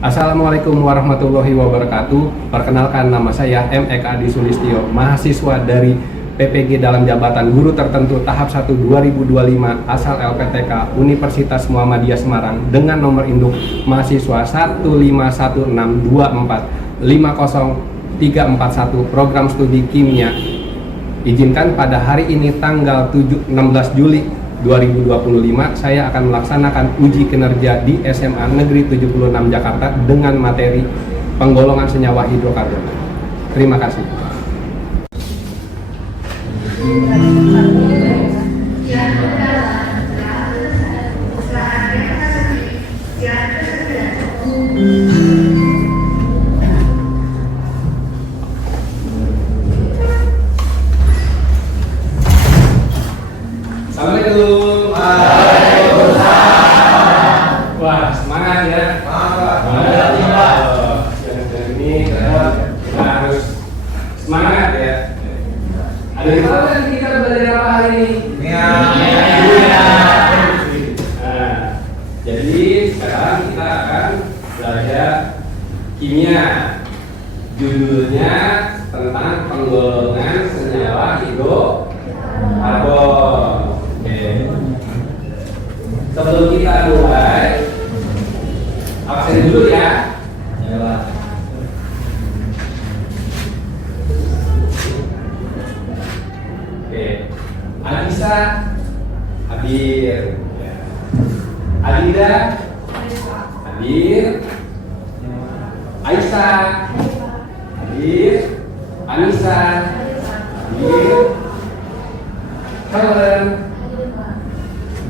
Assalamualaikum warahmatullahi wabarakatuh. Perkenalkan, nama saya M. Eka Adi Sulistyo, mahasiswa dari PPG dalam jabatan guru tertentu tahap 1 2025 asal LPTK Universitas Muhammadiyah Semarang dengan nomor induk mahasiswa 15162450341 program studi kimia. Izinkan pada hari ini tanggal 16 Juli 2025 saya akan melaksanakan uji kinerja di SMA Negeri 76 Jakarta dengan materi penggolongan senyawa hidrokarbon. Terima kasih. Assalamualaikum. Waalaikumsalam. Wah, semangat ya. Semangat. Yang ini kita harus semangat ya. Ada yang tahu kan kita belajar apa hari ini? Kimia. Nah, jadi sekarang kita akan belajar kimia. Judulnya tentang penggolongan senyawa hidrokarbon. Sebelum kita mulai, absen dulu ya. Oke, Anissa hadir. Adida hadir. Aisyah hadir. Anissa hadir. Helen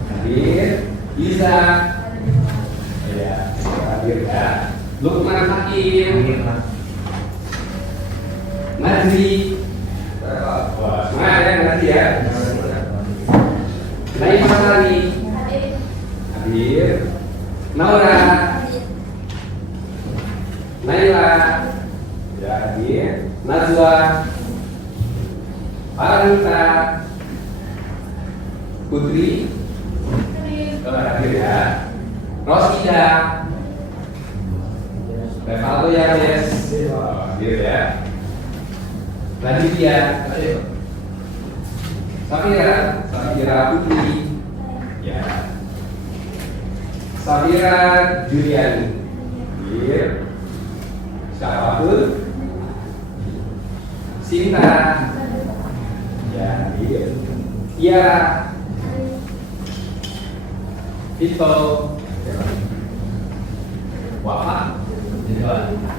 hadir. Iza ya hadir ya. Lukman Hakim Nazri. Wah, semangat ya Nazri ya. Naif Masari hadir. Naura Naila ya hadir. Najwa Farita Putri hadir ya. Rosida Revaldo Yanes hadir ya. Raditya Safira Putri ya. Safira Juliani hadir. Siapapun. Sinta ya hadir. Tiara Vito Wafa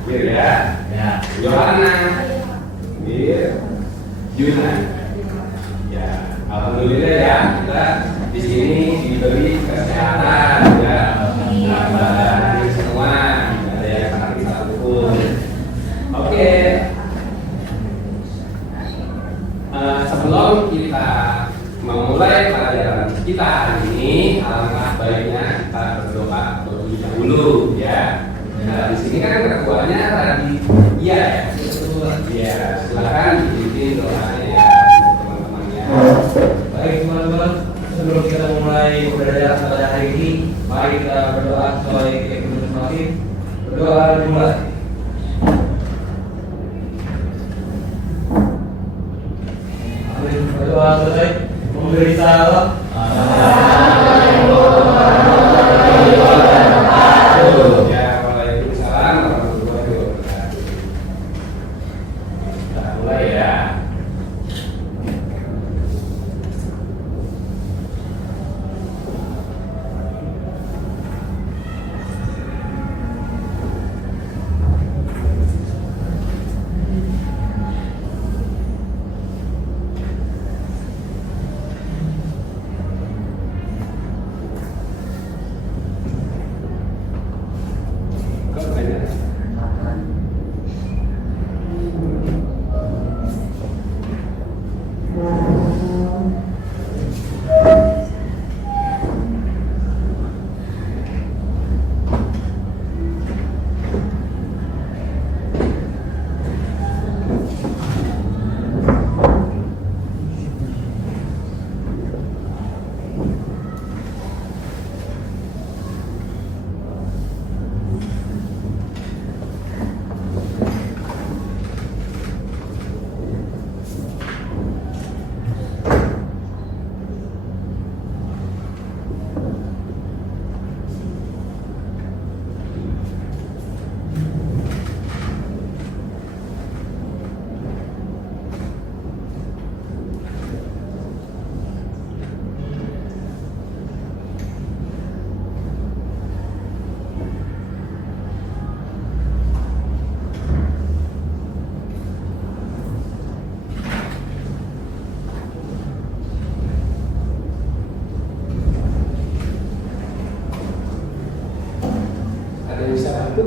hadir ya. Johanna hadir. Juna ya. Alhamdulillah ya, kita di sini diberi kesehatan ya. Hadir semua, tidak ada yang sakit satupun. Oke. Sebelum kita memulai pelajaran kita hari ini, alangkah baiknya kita berdoa terlebih dahulu ya. Nah, di sini kan ketuanya tadi ya. Ya, silakan dipimpin doanya ya teman-temannya. Baik teman-teman, sebelum kita mulai belajar pada hari ini, mari kita berdoa sesuai keyakinan masing-masing. Berdoa dimulai. Berdoa selesai. Memberi salam. Ya, waalaikumsalam warahmatullahi wabarakatuh. Kita mulai ya.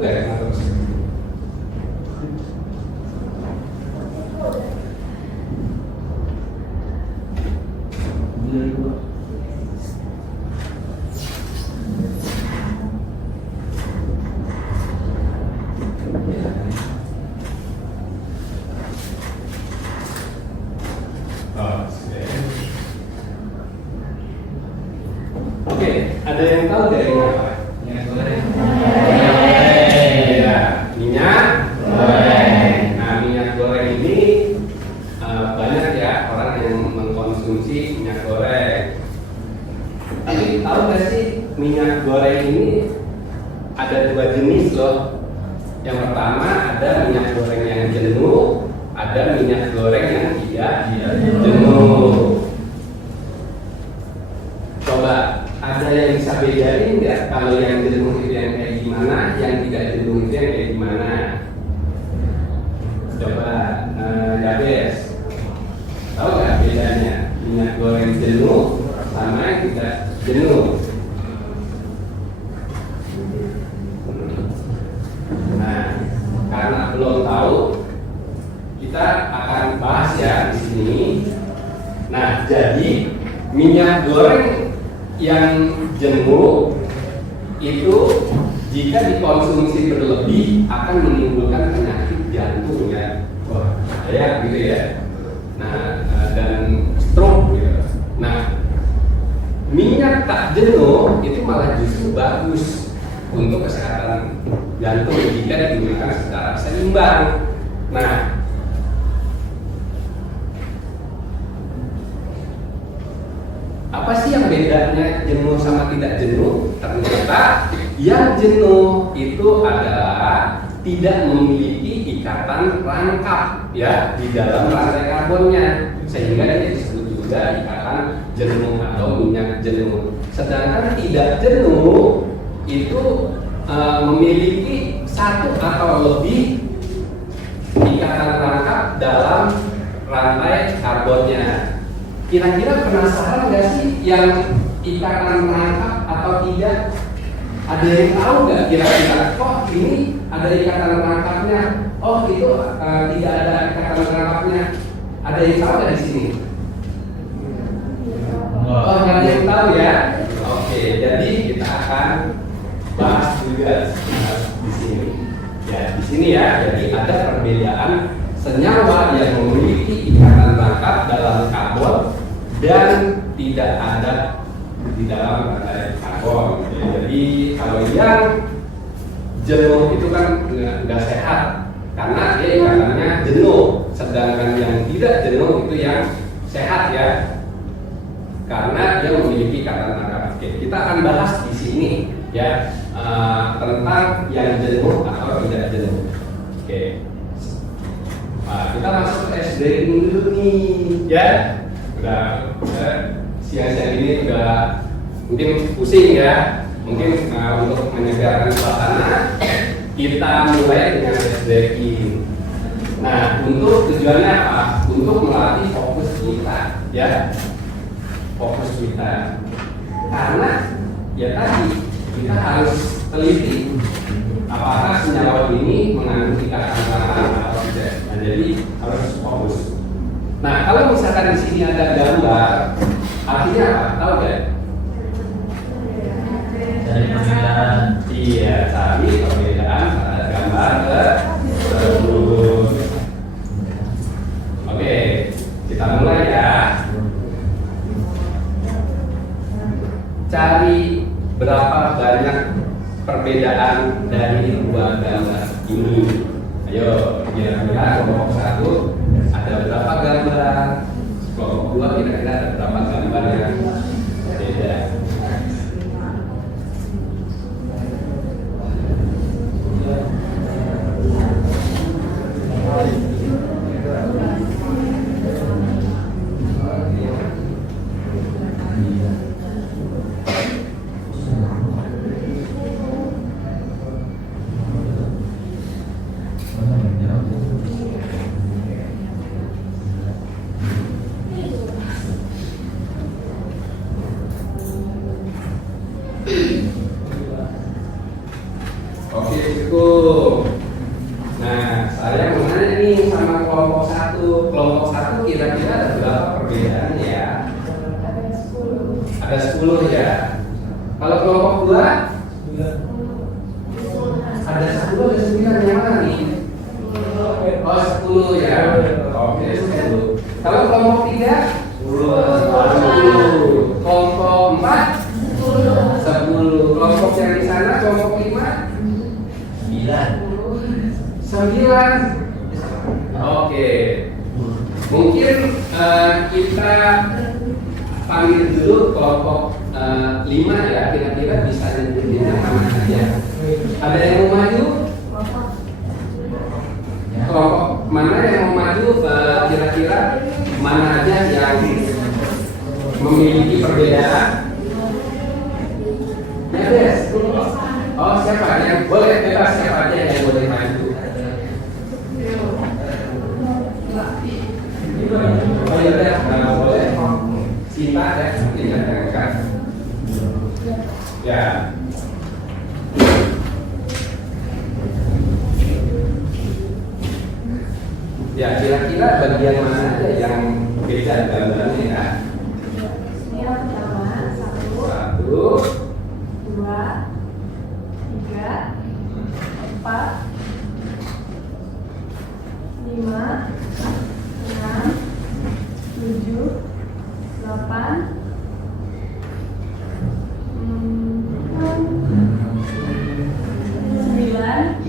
juga ya terus. Oke, ada yang tahu dari apa? Minyak goreng. Ya, minyak goreng. Nah, minyak goreng ini banyak ya orang yang mengkonsumsi minyak goreng. Tapi tahu nggak sih minyak goreng ini ada dua jenis loh. Yang pertama ada minyak goreng yang jenuh, ada minyak goreng yang tidak jenuh. Coba ada yang bisa bedain nggak kalau yang jenuh itu yang kayak gimana, yang tidak jenuh itu yang kayak gimana? Coba Gabes, tahu nggak bedanya minyak goreng jenuh sama yang tidak jenuh? Nah, karena belum tahu, kita akan bahas ya di sini. Nah, jadi minyak goreng yang jenuh itu jika dikonsumsi berlebih akan menimbulkan penyakit jantung ya. Wah, ya gitu ya. Nah, dan stroke gitu. Nah, minyak tak jenuh itu malah justru bagus untuk kesehatan jantung jika digunakan secara seimbang. Nah, apa sih yang bedanya jenuh sama tidak jenuh? Ternyata yang jenuh itu adalah tidak memiliki ikatan rangkap ya di dalam rantai karbonnya, sehingga ini disebut juga ikatan jenuh atau minyak jenuh. Sedangkan tidak jenuh itu memiliki satu atau lebih ikatan rangkap dalam rantai karbonnya. Kira-kira penasaran nggak sih yang ikatan rangkap atau tidak? Ada yang tahu nggak kira-kira? Oh ini ada ikatan rangkapnya. Oh itu tidak ada ikatan rangkapnya. Ada yang tahu nggak di sini? Oh nggak ada yang tahu ya? Oke, jadi kita akan bahas juga di sini. Ya di sini ya. Jadi ada perbedaan senyawa yang memiliki ikatan rangkap dalam karbon dan tidak ada di dalam rantai karbon. Jadi kalau yang jenuh itu kan nggak sehat karena dia ikatannya jenuh, sedangkan yang tidak jenuh itu yang sehat ya karena dia memiliki ikatan rangkap. Oke, kita akan bahas di sini ya tentang yang jenuh atau tidak jenuh. Oke. Nah, kita masuk ke SD dulu nih ya. Udah siang-siang ini udah mungkin pusing ya. Mungkin untuk menyegarkan suasana kita mulai dengan SDKI. Nah, untuk tujuannya apa? Untuk melatih fokus kita ya. Fokus kita. Karena ya tadi kita harus teliti apakah senyawa ini mengandung ikatan rangkap atau tidak. Nah, jadi harus fokus. Nah, kalau misalkan di sini ada gambar, artinya apa? Tahu nggak? Dari perbedaan. Iya, cari perbedaan pada gambar tersebut. Oke, kita mulai ya. Cari berapa banyak perbedaan dari dua gambar ini. Ayo, kira-kira kelompok 1 ada berapa gambar? Kelompok 2 kira-kira ada berapa gambar yang beda? Nah, saya mau nanya nih sama kelompok 1. Kelompok 1 kira-kira ada berapa perbedaannya ya? Ada 10 ya. Kalau kelompok 2 ada 10 ada 9 yang mana nih? Oh 10 ya. Oke 10. Kalau kelompok 3 10. Kelompok 4 10. Kelompok yang di sana kelompok 5 9. Oke. Mungkin kita panggil dulu kelompok 5 ya, kira-kira bisa nyebutin yang mana aja. Ada yang mau maju? Kelompok mana yang mau maju? Kira-kira mana aja yang memiliki perbedaan? Ya Des. Oh siapa yang boleh bebas, siapa aja yang boleh maju? Oh ya udah, boleh. Sita ya, tinggalkan. Ya. Ya, kira-kira bagian mana aja yang beda gambarnya ya? Ini yang pertama, 1, 1, 2, 3, 4, 5, 6, 7, 8, 9,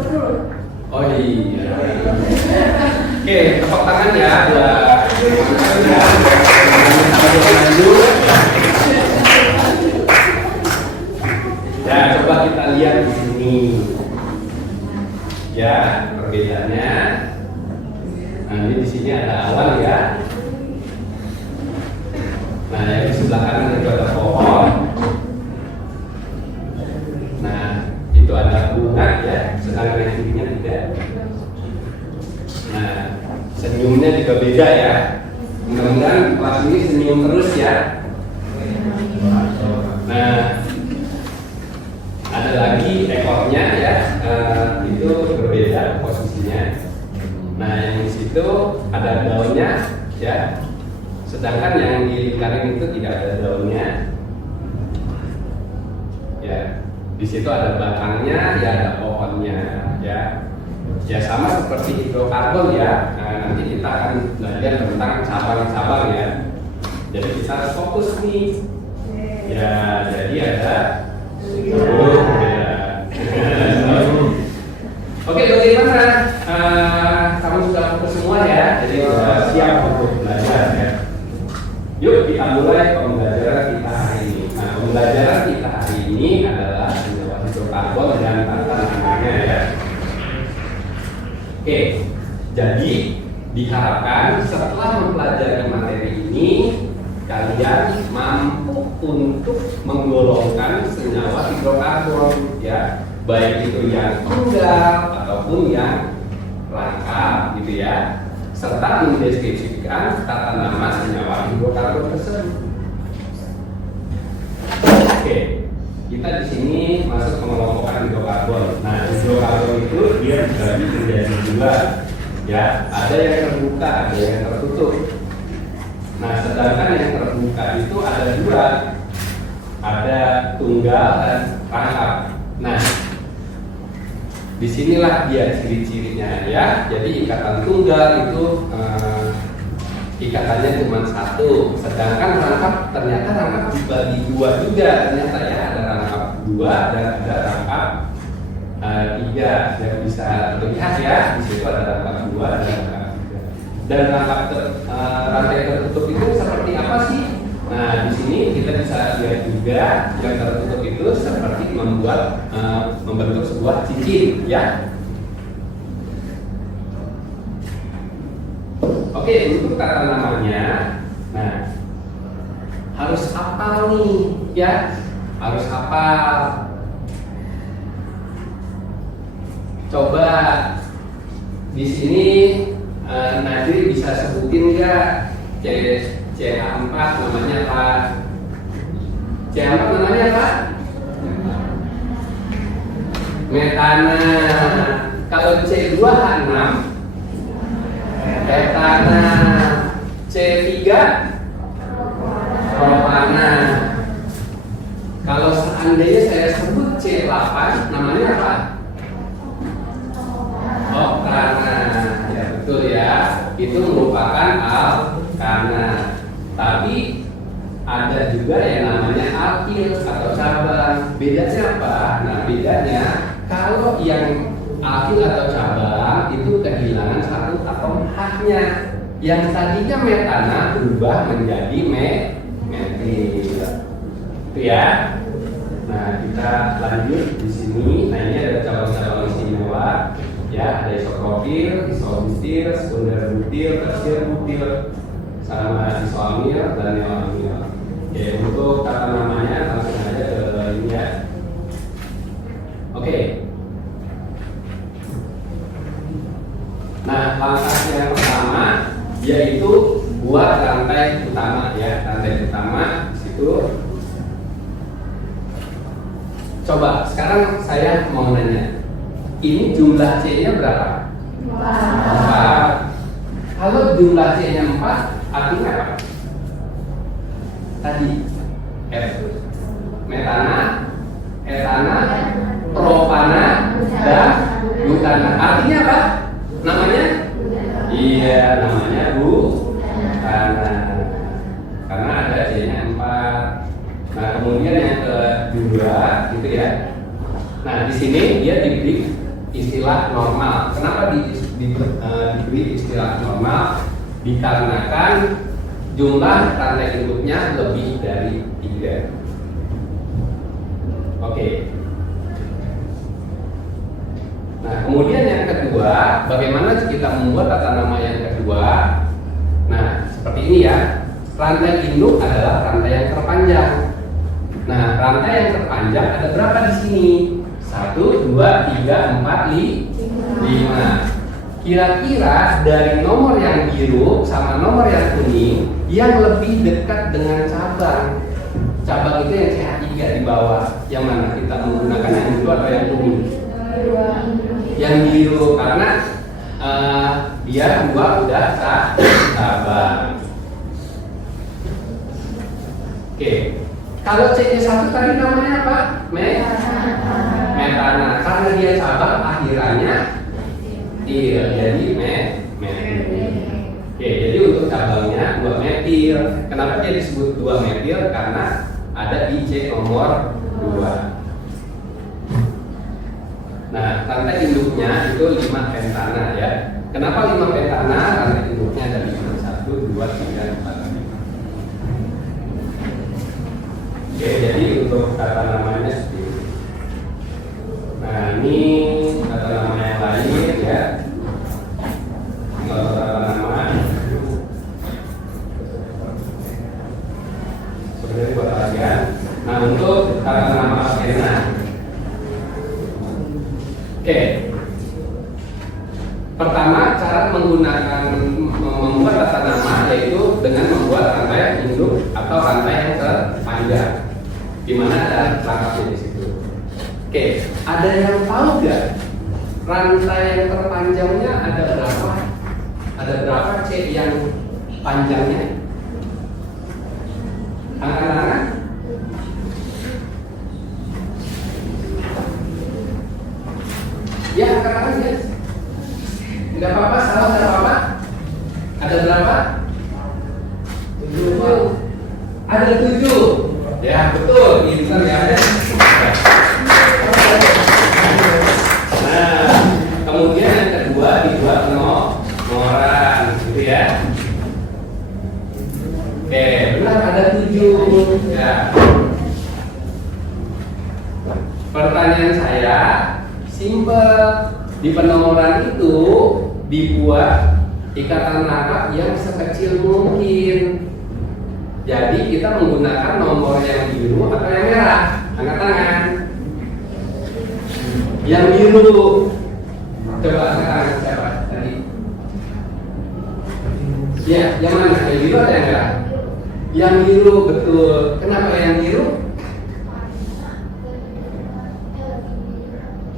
10. oh iya. Oke, tepuk tangan ya buat maju. Ya, coba kita lihat di sini. Ya, perbedaannya. Nah, ini di sini ada awan ya. Nah, yang di sebelah kanan itu ada pohon. Nah, itu ada bunga ya, sedangkan yang kirinya tidak. Nah, senyumnya juga beda ya. Mudah-mudahan kelas ini senyum terus ya. Nah, ada lagi ekornya ya, itu berbeda posisinya. Nah, yang di situ ada daunnya ya, sedangkan yang di lingkaran itu tidak ada daunnya. Ya, di situ ada batangnya, ya ada pohonnya ya. Ya sama seperti hidrokarbon ya. Nah, nanti kita akan belajar tentang cabang-cabang ya. Jadi kita harus fokus nih. Ya, jadi ada Oke, bagaimana? Kamu sudah fokus semua ya? Jadi sudah siap untuk belajar ya. Yuk kita mulai pembelajaran kita hari ini. Nah, pembelajaran kita hari ini adalah senyawa hidrokarbon dan tata namanya ya. Oke, jadi diharapkan setelah mempelajari materi ini kalian mampu untuk menggolongkan senyawa hidrokarbon ya, baik itu yang tunggal ataupun yang lengkap gitu ya, serta mendeskripsikan tata nama senyawa hidrokarbon tersebut. Oke, kita di sini masuk pengelompokan hidrokarbon. Nah, hidrokarbon itu dia dibagi menjadi dua ya, ada yang terbuka, ada yang tertutup. Nah, sedangkan yang terbuka itu ada dua, ada tunggal dan rangkap. Nah, disinilah dia ciri-cirinya ya. Jadi ikatan tunggal itu ikatannya cuma satu, sedangkan rangkap ternyata rangkap dibagi dua juga ternyata ya, ada rangkap dua dan ada rangkap tiga yang bisa terlihat ya. Di situ ada rangkap dua dan rangkap tiga. Dan rangkap rantai tertutup itu seperti apa sih? Nah, di sini kita bisa lihat juga yang tertutup itu seperti membentuk sebuah cincin ya. Oke, untuk tata namanya, nah harus hafal nih ya, harus hafal. Coba di sini Adri bisa sebutin nggak CH4 namanya apa? CH4 namanya apa? Metana. Kalau C2H6 etana. C3 propana. Kalau seandainya saya sebut C8 namanya apa? Oktana. Ya betul ya. Itu merupakan alkana. Tapi ada juga yang namanya alkil atau cabang. Bedanya apa? Nah, bedanya kalau yang alkil atau cabang itu kehilangan satu atom H-nya. Yang tadinya metana berubah menjadi metil. Itu ya. Nah, kita lanjut di sini. Nah, ini ada cabang-cabang istimewa. Ya, ada isoprofil, isobutil, sekunder butil, tersier butil, sama isoamil dan neoamil. Oke, untuk kata namanya langsung aja ke ini ya. Oke. Nah, langkah yang pertama yaitu buat rantai utama ya. Rantai utama situ. Coba sekarang saya mau nanya, ini jumlah C-nya berapa? 4. Kalau jumlah C-nya 4, artinya apa? Tadi F, metana, etana, propana, dan butana. Artinya apa? Namanya? Iya, namanya butana. Karena ada C-nya 4. Nah, kemudian yang kedua gitu ya. Nah, di sini dia diberi istilah normal. Kenapa diberi istilah normal? Dikarenakan jumlah rantai induknya lebih dari 3. Oke. Nah, kemudian yang kedua, bagaimana kita membuat tata nama yang kedua? Nah, seperti ini ya. Rantai induk adalah rantai yang terpanjang. Nah, rantai yang terpanjang ada berapa di sini? 1, 2, 3, 4, 5. Kira-kira dari nomor yang biru sama nomor yang kuning yang lebih dekat dengan cabang. Cabang itu yang CH3 di bawah. Yang mana kita menggunakan yang biru atau yang kuning? Yang biru karena dia 2 udah cabang. Oke. Kalau C-nya 1 tadi namanya apa? Metana. Karena dia cabang akhirannya metil, jadi metil. Oke, jadi untuk cabangnya 2 metil. Kenapa dia disebut 2 metil? Karena ada di C nomor 2. Nah, rantai induknya itu 5 pentana ya. Kenapa 5 pentana? Rantai induknya ada 5, 1, 2, 3, 4. Oke, jadi untuk kata namanya seperti ini. Nah, ini kata nama yang lain ya. Kalau kata nama seperti ini buat kalian. Nah, untuk kata nama Athena. Oke. Pertama, cara membuat tata nama yaitu dengan membuat rantai induk atau rantai yang terpanjang. Di mana ada langkahnya di situ. Oke, ada yang tahu nggak rantai yang terpanjangnya ada berapa? Ada berapa C yang panjangnya? Angkat tangan. Ya, angkat tangan ya. Tidak apa-apa, salah tidak apa-apa. Ada berapa? 7. Ada 7. Ya betul, pintar ya. Nah, kemudian yang kedua dibuat nomoran, gitu ya. Oke, benar ada 7. Ya. Pertanyaan saya simpel. Di penomoran itu dibuat ikatan rapat yang sekecil mungkin. Jadi kita menggunakan nomor yang biru atau yang merah. Angkat tangan. Yang biru. Coba angkat tangan siapa tadi? Ya, yang mana? Yang biru atau yang merah? Yang biru, betul. Kenapa yang biru?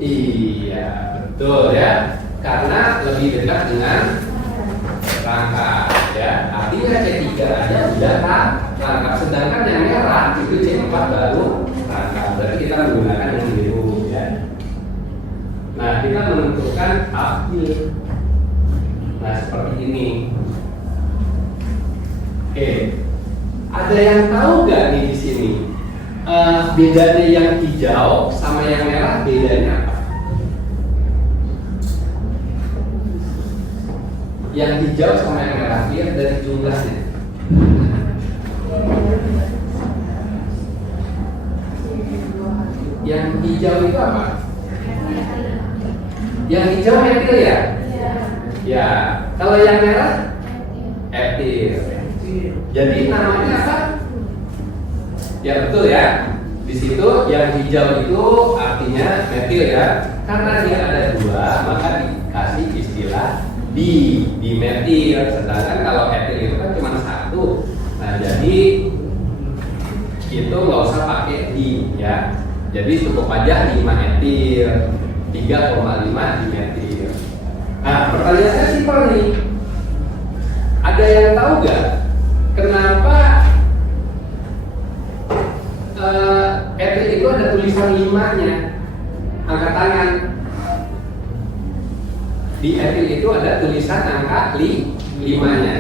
Iya, betul ya. Karena lebih dekat dengan rangka ya. Artinya C3 aja udah rangka. Sedangkan yang merah itu C4 baru rangka. Berarti kita menggunakan yang biru ya. Nah, kita menentukan apil. Nah, seperti ini. Oke. Ada yang tahu nggak nih di sini? Bedanya yang hijau sama yang merah bedanya apa? Yang hijau sama yang merah, lihat dari jumlahnya. Yang hijau itu apa? Yang hijau metil ya? Ya. Kalau yang merah? Etil. Jadi namanya apa? Ya betul ya. Di situ yang hijau itu artinya metil ya. Karena dia ada dua, maka dikasih istilah dimetil. Sedangkan kalau etil itu kan cuma satu. Nah jadi itu nggak usah pakai di ya. Jadi cukup aja 5 etil, 3,5 dimetil. Nah pertanyaannya simpel nih. Ada yang tahu nggak kenapa etil itu ada tulisan 5-nya? Angkat tangan. Di etil itu ada tulisan angka 5-nya.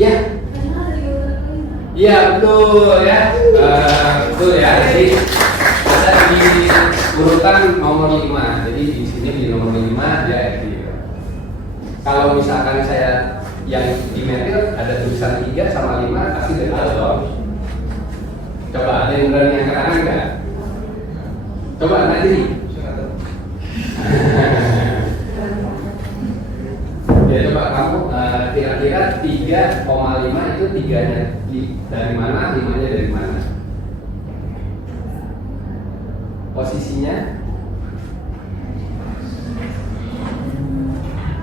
Ya. Iya betul ya. Betul ya. Jadi ada di urutan nomor 5. Jadi di sini di nomor 5 dia etil. Kalau misalkan saya yang di metil ada tulisan 3 sama 5 pasti udah tahu dong. Coba ada yang berani angkat tangan nggak? Coba angkat diri. Ya coba kamu kira-kira 3,5 itu 3-nya dari mana, 5-nya dari mana? Posisinya?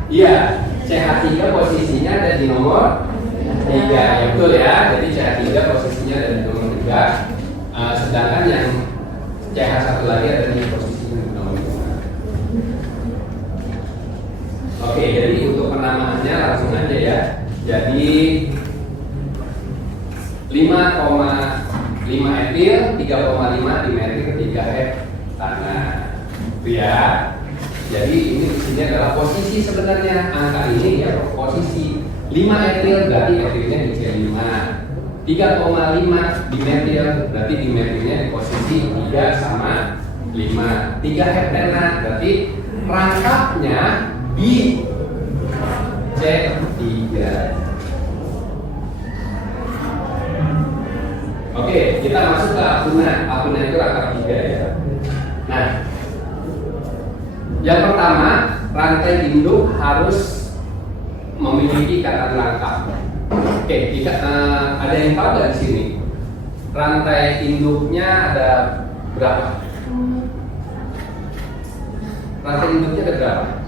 Iya, CH3 posisinya ada di nomor 3, ya betul ya. Jadi CH3 posisinya ada di nomor 3, sedangkan yang CH1 lagi ada di posisinya di nomor 5. Oke, jadi untuk penamaannya langsung aja ya. Jadi 5,5 etil, 3,5 dimetil, 3 heptana. Itu ya. Jadi ini di sini adalah posisi sebenarnya angka ini ya posisi 5 etil berarti etilnya di C5, 3,5 dimetil berarti dimetilnya di posisi 3 sama 5, 3 heptana berarti rangkapnya di C3. Oke, kita masuk ke akuna. Akuna itu rangkap 3 ya. Nah, yang pertama, rantai induk harus memiliki ikatan rangkap. Oke, jika ada yang tahu nggak di sini? Rantai induknya ada berapa? Rantai induknya ada berapa?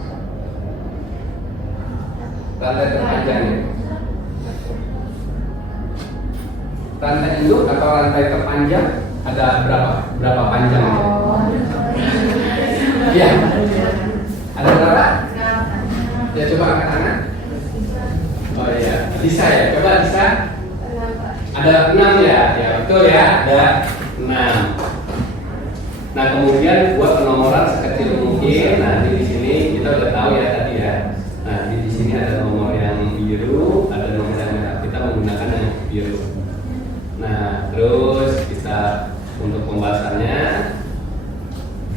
Rantai terpanjangnya. Rantai induk atau rantai terpanjang ada berapa? Berapa panjangnya? Iya. Ada berapa? Ya coba angkat tangan. Oh iya, bisa ya. Coba bisa. Ada 6 ya. Ya betul ya. Ada 6. Nah kemudian buat penomoran sekecil mungkin. Nah di sini kita udah tahu ya tadi ya. Nah di sini ada nomor yang biru, ada nomor yang merah. Kita menggunakan yang biru. Nah terus kita untuk pembahasannya.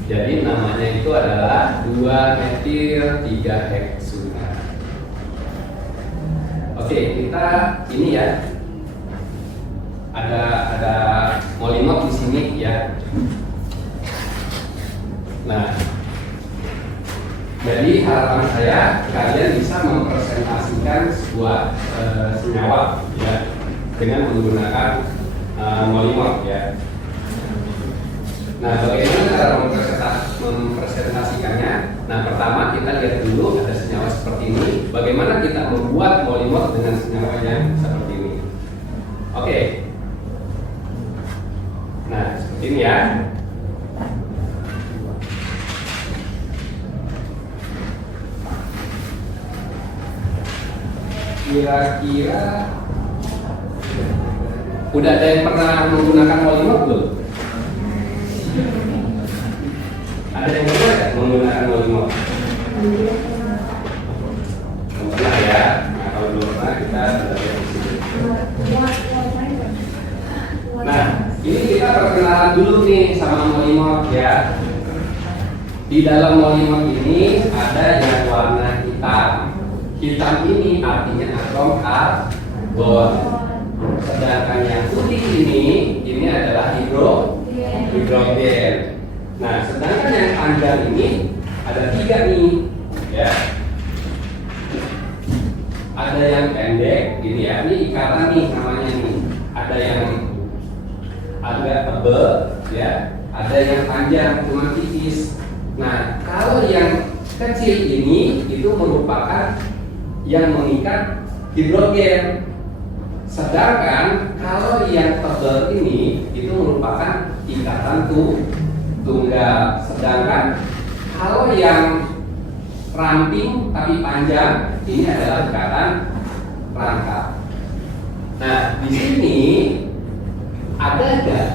Jadi namanya itu adalah 2 metil 3 heksuna. Oke, kita ini ya. Ada molinok di sini ya. Nah, jadi harapan saya kalian bisa mempresentasikan sebuah senyawa ya dengan menggunakan molinok ya. Nah, bagaimana cara mempresentasikannya? Nah, pertama kita lihat dulu ada senyawa seperti ini. bagaimana kita membuat molimot dengan senyawa yang seperti ini. Oke. Nah, seperti ini ya. Kira-kira udah ada yang pernah menggunakan molimot belum? Ada yang pernah nggak menggunakan molimot? Belum pernah ya. Nah, kalau belum pernah kita belajar di sini. Nah, ini kita perkenalan dulu nih sama molimot ya. Di dalam molimot ini ada yang warna hitam. Hitam ini artinya atom karbon. Sedangkan yang putih ini adalah hidrogen. Nah, sedangkan yang panjang ini ada 3 nih, ya. Ada yang pendek, gini ya. Ini ikatan nih namanya nih. Ada yang agak tebal, ya. Ada yang panjang, cuma tipis. Nah, kalau yang kecil ini itu merupakan yang mengikat hidrogen. Sedangkan kalau yang tebal ini itu merupakan ikatan tunggal. Sedangkan kalau yang ramping tapi panjang ini adalah ikatan rangkap. Nah, di sini ada nggak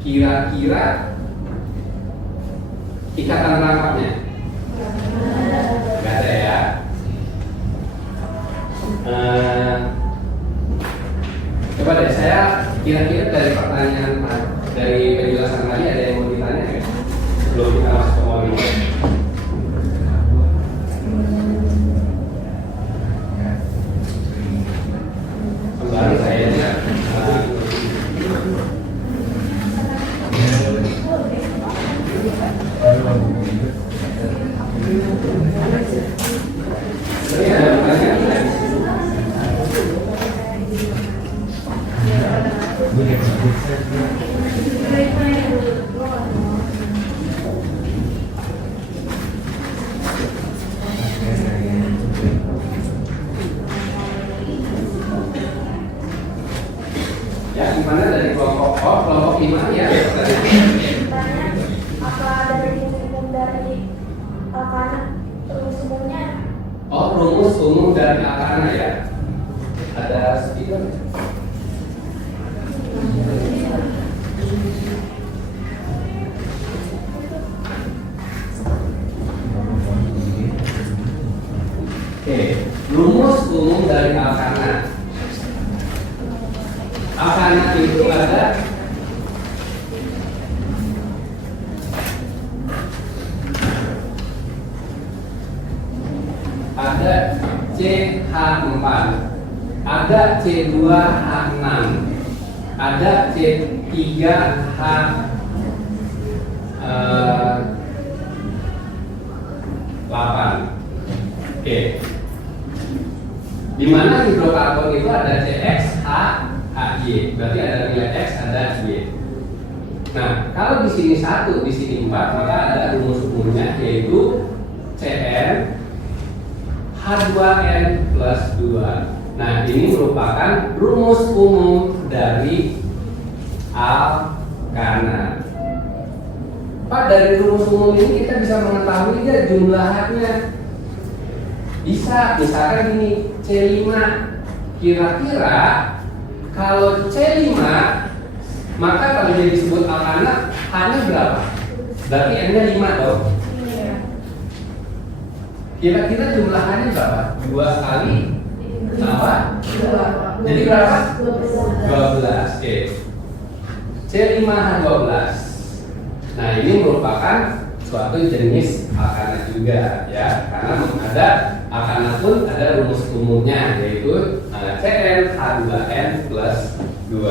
kira-kira ikatan rangkapnya? Nggak ada ya. Coba deh, saya kira-kira dari pertanyaan dari penjelasan tadi ada yang mau ditanya nggak? Sebelum kita masuk ke molimot. Kembali saya ya. Ini ada pertanyaan nggak? Ya, gimana dari kelompok 5 ya? Apa dari umum dari Alkana rumus umumnya? Oh, rumus umum dari Alkana ya. Ada speaker? Oke, rumus umum dari Alkana. Alkana itu ada CH4, ada C2H6, ada C3H8. Oke. Di mana hidrokarbon itu ada CX, H, HY. Berarti ada nilai X, ada Y. Nah, kalau di sini 1, di sini 4, maka ada rumus umumnya yaitu Cn H2n plus 2. Nah, ini merupakan rumus umum dari Alkana. Pak, dari rumus umum ini kita bisa mengetahui nggak jumlah H-nya? Bisa, misalkan gini, C5. Kira-kira kalau C5, maka kalau dia disebut Alkana, H-nya berapa? Berarti N-nya 5 dong. Kira-kira jumlah H-nya berapa? 2 kali apa? 2. Jadi berapa? 12. Oke. C5H12. Nah, ini merupakan suatu jenis Alkana juga ya, karena ada Alkana pun ada rumus umumnya yaitu Cn H2n plus 2.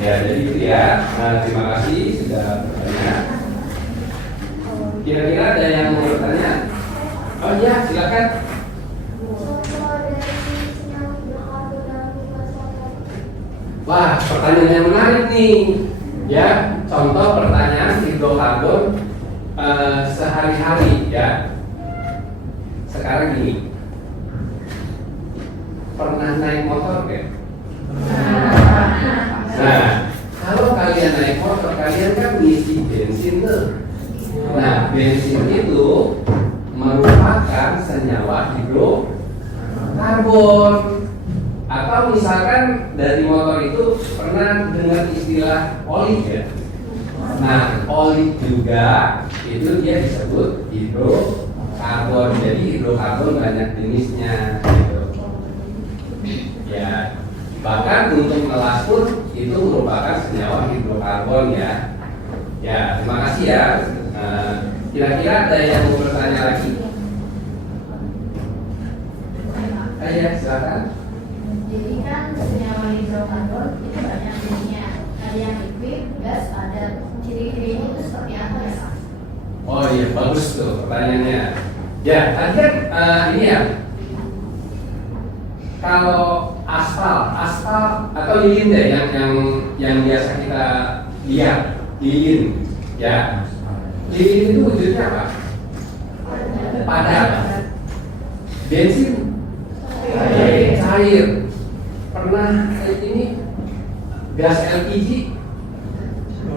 Ya, jadi itu ya. Nah, terima kasih sudah bertanya. Kira-kira ada yang mau bertanya? Oh iya, silakan. Wah, pertanyaan yang menarik nih. Ya, contoh pertanyaan hidrokarbon sehari-hari ya. sekarang gini, pernah naik motor nggak? Nah, kalau kalian naik motor, kalian kan ngisi bensin tuh. Nah, bensin itu merupakan senyawa hidrokarbon. Atau misalkan dari motor itu pernah dengar istilah oli ya? Nah, oli juga itu dia disebut hidrokarbon. Jadi hidrokarbon banyak jenisnya gitu. Ya, bahkan untuk melas pun itu merupakan senyawa hidrokarbon ya. Ya, terima kasih ya. Kira-kira ada yang mau bertanya lagi? Ayo, silakan. Jadi kan senyawa hidrokarbon itu banyak jenisnya. Ada yang liquid, gas, ada ciri-cirinya itu seperti apa ya Pak? Oh iya, bagus tuh pertanyaannya. Ya, tadi kan ini ya. Kalau aspal atau lilin deh yang biasa kita lihat, lilin, ya. Lilin itu wujudnya apa? Padat. Bensin cair. Pernah ini gas LPG?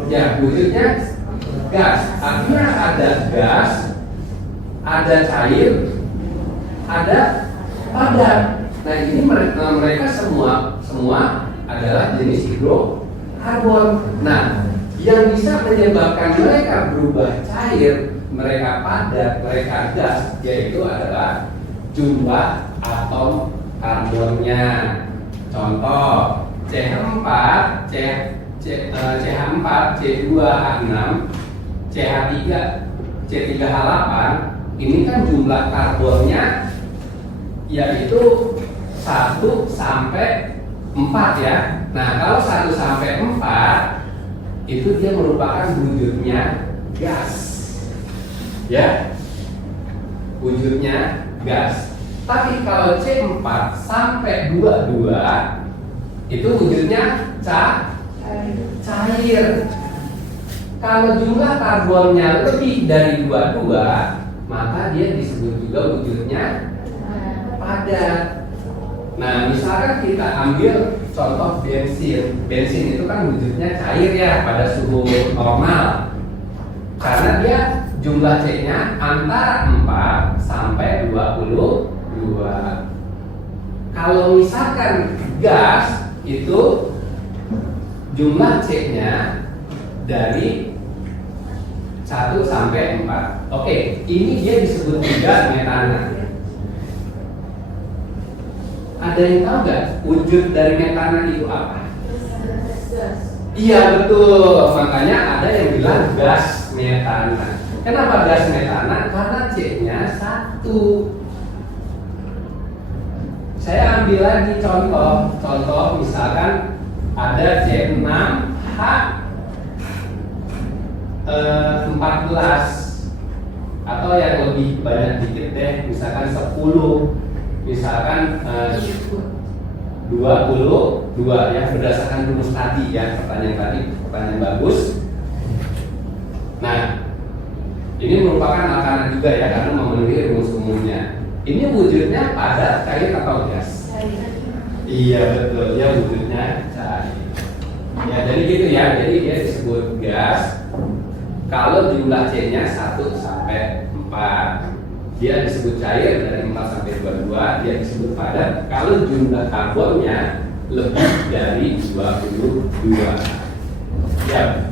Ya, wujudnya gas. Artinya ada gas, ada cair, ada padat. Nah, ini mereka semua adalah jenis hidrokarbon. Nah, yang bisa menyebabkan mereka berubah cair, mereka padat, mereka gas, yaitu adalah jumlah atom karbonnya. Contoh CH4, CH4, C2H6, CH3, C3H8. Ini kan jumlah karbonnya yaitu 1 sampai 4 ya. Nah, kalau 1 sampai 4 itu dia merupakan wujudnya gas. Ya. Wujudnya gas. Tapi kalau C4 sampai 22 itu wujudnya cair. Kalau jumlah karbonnya lebih dari 22, maka dia disebut juga wujudnya padat. Nah, misalkan kita ambil contoh bensin. Bensin itu kan wujudnya cair ya pada suhu normal. Karena dia jumlah C-nya antara 4 sampai 22. Kalau misalkan gas itu jumlah C-nya dari 1 sampai 4. Oke, ini dia disebut juga metana. Ada yang tahu nggak wujud dari metana itu apa? Iya betul, makanya ada yang bilang gas metana. Kenapa gas metana? Karena C-nya 1. Saya ambil lagi contoh misalkan ada C6H14 atau yang lebih banyak dikit deh, misalkan 10. Misalkan 22 ya, berdasarkan rumus tadi ya, pertanyaan bagus. Nah, ini merupakan makanan juga ya, karena memenuhi rumus umumnya. Ini wujudnya padat, cair atau gas? Iya betul, ya wujudnya cair. Ya jadi gitu ya, jadi dia disebut gas. Kalau jumlah C-nya 1 sampai 4. Dia disebut cair dari 4 sampai 22, dia disebut padat kalau jumlah karbonnya lebih dari 22. Ya,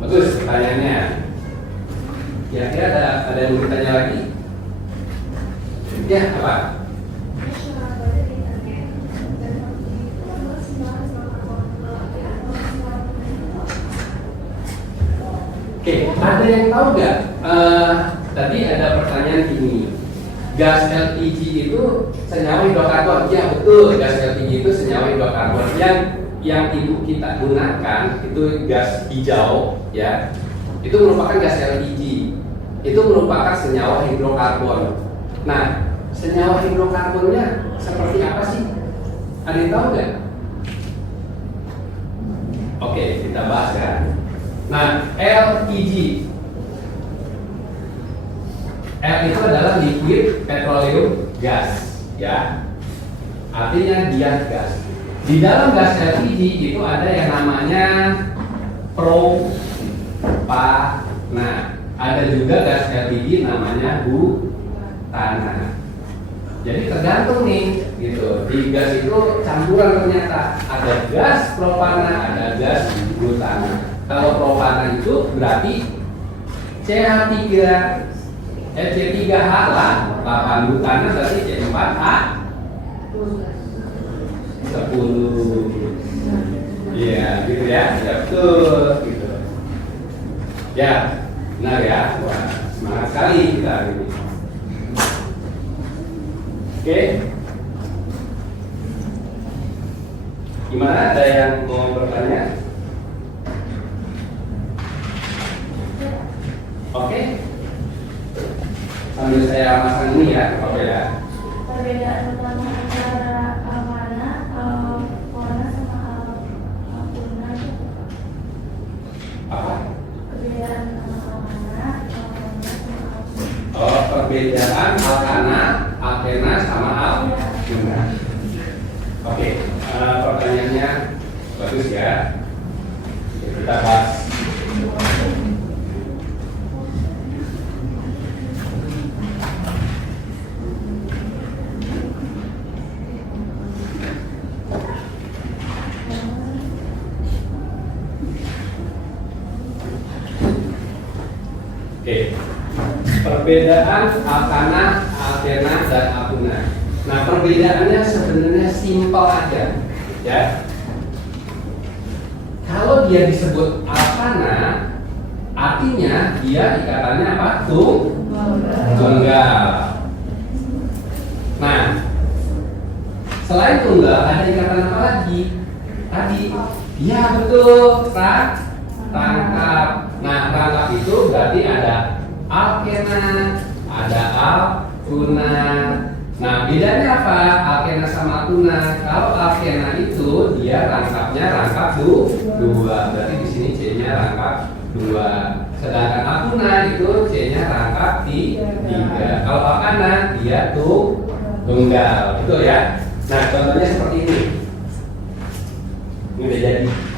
bagus pertanyaannya. Kira-kira ada yang mau ditanya lagi? Ya, apa? Oke, ada yang tahu nggak? Tadi ada pertanyaan gini, gas LPG itu senyawa hidrokarbon? Ya betul, gas LPG itu senyawa hidrokarbon. Yang ibu kita gunakan itu gas hijau, ya, itu merupakan gas LPG. Itu merupakan senyawa hidrokarbon. Nah, senyawa hidrokarbonnya seperti apa sih? Ada yang tahu nggak? Oke, kita bahas kan. Nah, LPG L itu adalah liquid petroleum gas, ya. Artinya dia gas. Di dalam gas LPG itu ada yang namanya propana. Ada juga gas LPG namanya butana. Jadi tergantung nih, gitu. Di gas itu campuran ternyata ada gas propana, ada gas butana. Kalau propana itu berarti CH3 C3H lah, 8 butana berarti C4H 10. Iya, gitu ya. Ya betul, gitu. Ya, benar ya. Wah, semangat sekali kita hari ini. Oke. Gimana? Ada yang mau bertanya? Oke. Sambil saya masang ini ya, oke ya. Perbedaan utama antara alkana, alkana sama alkuna itu Apa? perbedaan alkana, alkana sama alkuna. Oh, perbedaan alkana, alkena sama alkuna. Oke, pertanyaannya bagus ya. Kita bahas. Oke, perbedaan alkana, alkena, dan alkuna. Nah, perbedaannya sebenarnya simpel aja, ya. Kalau dia disebut alkana, artinya dia ikatannya apa? Tunggal. Nah, selain tunggal ada ikatan apa lagi? Tadi, ya betul, rangkap. Nah, rangkap itu berarti ada alkena, ada alkuna. Nah, bedanya apa? Alkena sama alkuna. Kalau alkena itu dia rangkapnya rangkap dua. Berarti di sini C-nya rangkap 2. Sedangkan alkuna itu C-nya rangkap 3. Kalau alkana dia tunggal. Betul ya? Nah, contohnya seperti ini. Ini udah jadi.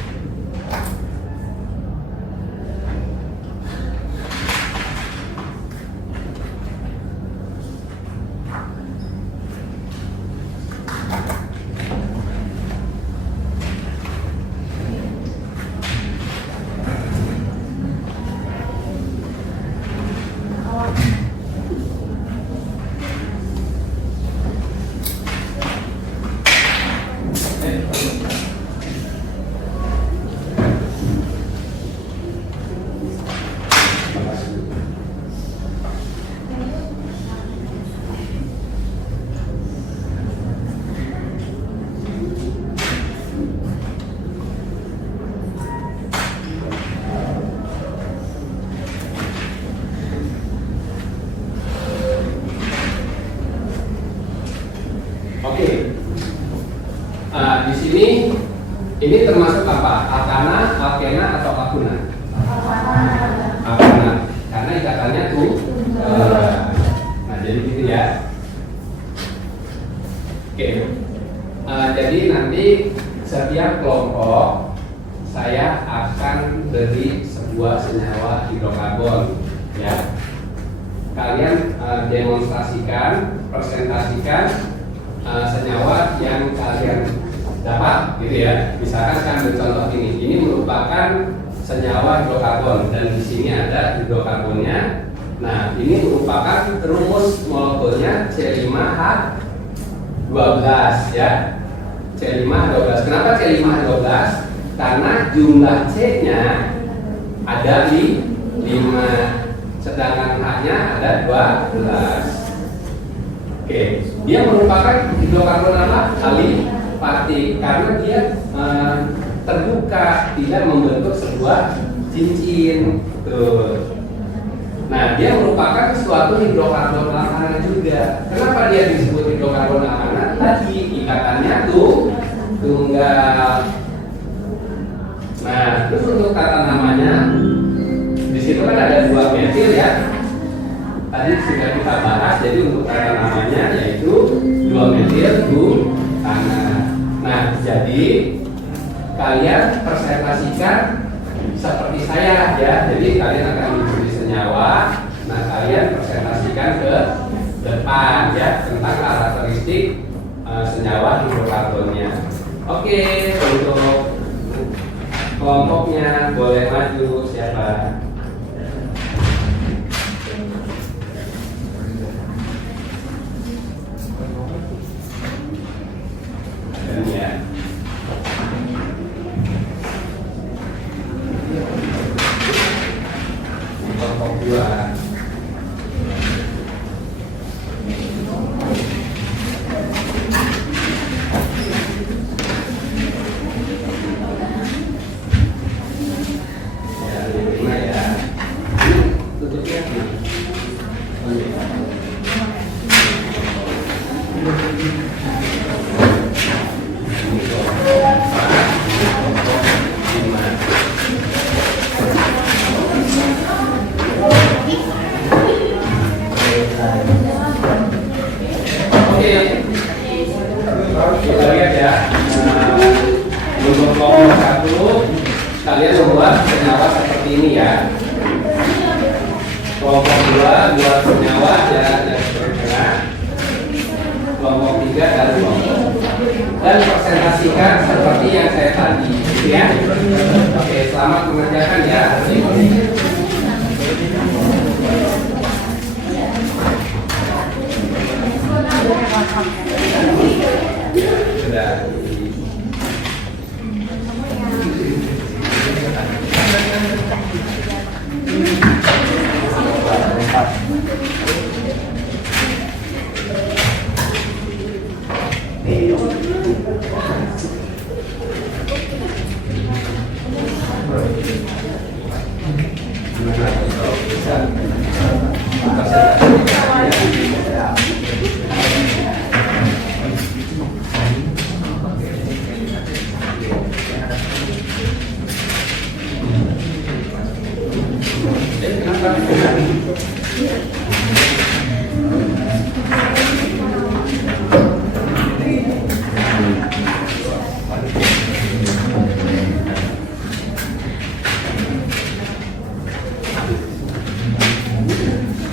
Oke. Di sini ini termasuk apa? Alkana, alkena, atau alkuna? Alkana. Karena ikatannya nah, jadi gitu ya. Oke. Jadi nanti setiap kelompok saya akan beri sebuah senyawa hidrokarbon, ya. Kalian demonstrasikan, presentasikan senyawa yang kalian dapat, gitu ya. Misalkan saya ambil contoh ini merupakan senyawa hidrokarbon dan di sini ada hidrokarbonnya. Nah, ini merupakan rumus molekulnya C5H12, ya. C5H12. Kenapa C5H12? Karena jumlah C-nya ada di 5, sedangkan H-nya ada 12. Oke, dia merupakan hidrokarbon apa? Alifatik, karena dia terbuka, tidak membentuk sebuah cincin. Tuh. Nah, dia merupakan suatu hidrokarbon alkana juga. Kenapa dia disebut hidrokarbon alkana? Tadi ikatannya tunggal. Nah, terus untuk tata namanya, di situ kan ada 2 metil ya. tadi sudah kita bahas. Jadi untuk tata namanya yaitu 2 metil butana. Nah, jadi kalian presentasikan seperti saya ya. Jadi kalian akan diberi senyawa. Nah, kalian presentasikan ke depan ya tentang karakteristik senyawa hidrokarbonnya. Oke, untuk kelompoknya boleh maju siapa? Ya. Kelompok 2. Kita lihat ya. Untuk kelompok 1 kalian membuat senyawa seperti ini ya. Kelompok 2 buat senyawa dan bergerak. Kelompok 3 dan kelompok dan presentasikan seperti yang saya tadi, gitu ya. Oke, selamat mengerjakan ya. Sudah.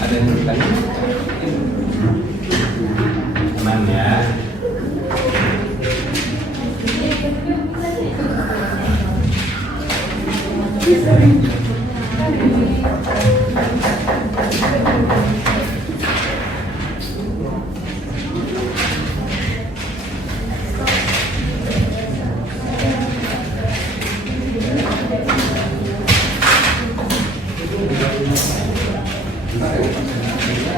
Ada yang bertanya? Aman ya.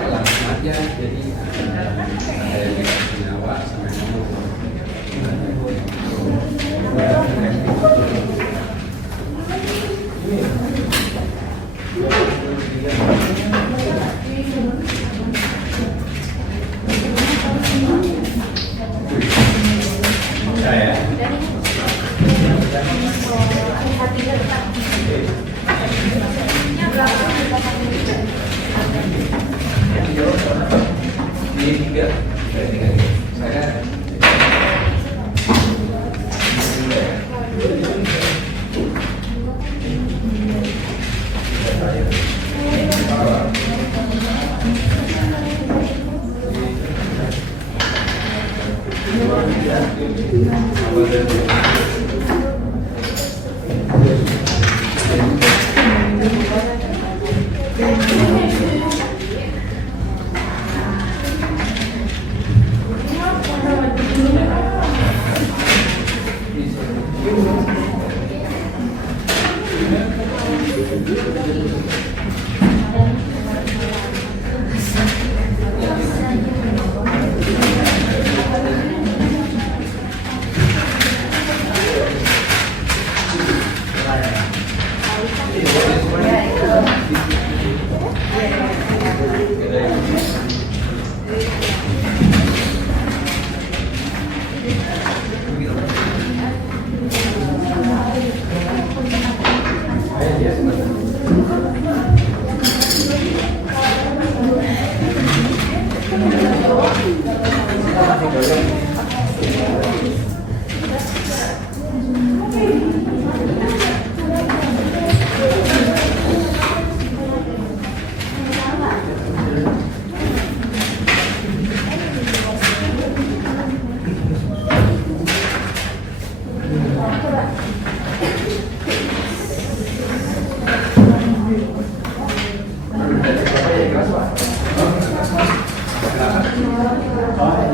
Langsung aja, jadi ada yang senyawa sama saya. Tiga. Saya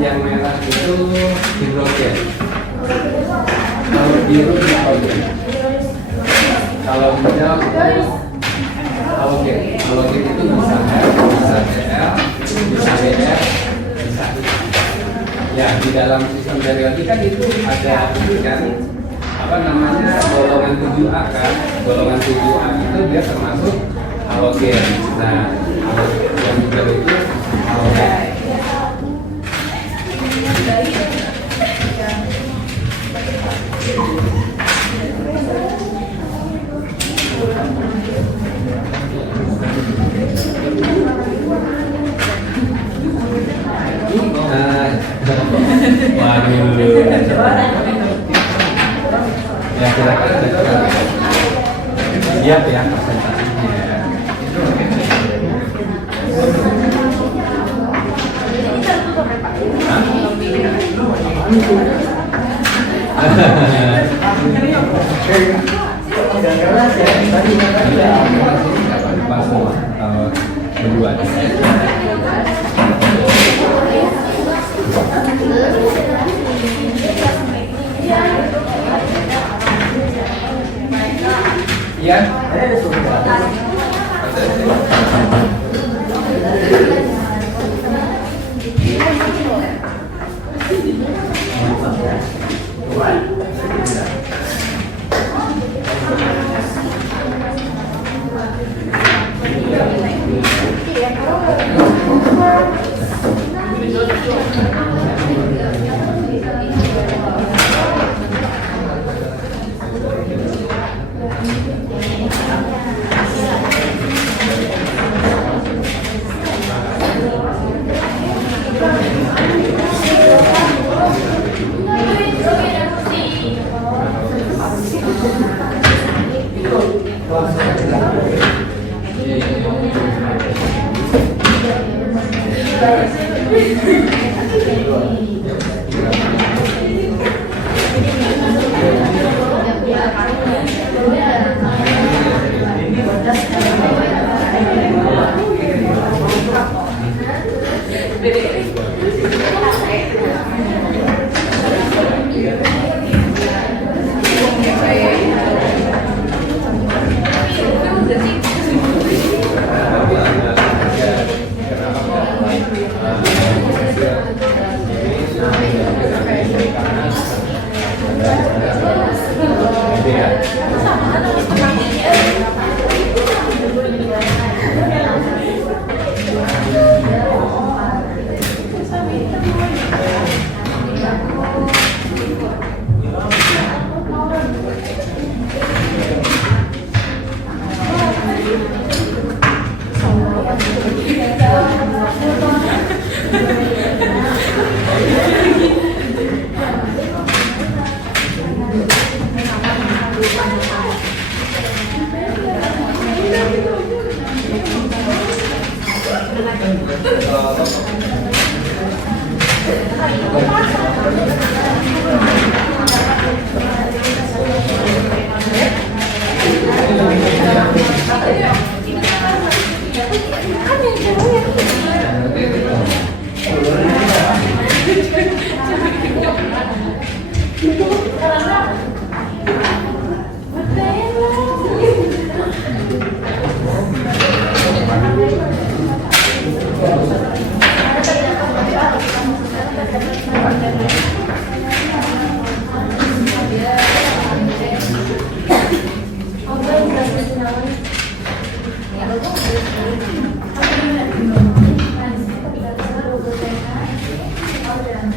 Yang merah itu hidrogen. Kalau biru hidrogen. Kalau hijau halogen. Halogen itu bisa F, bisa Cl, bisa Br, bisa I. Ya, di dalam sistem periodik kan itu ada ini kan apa namanya golongan 7A kan. Golongan 7A itu dia termasuk halogen. Nah, yang hijau itu halogen. Waduh. Ya kira-kira siap ya presentasinya. Pas semua kalau berdua. Iya.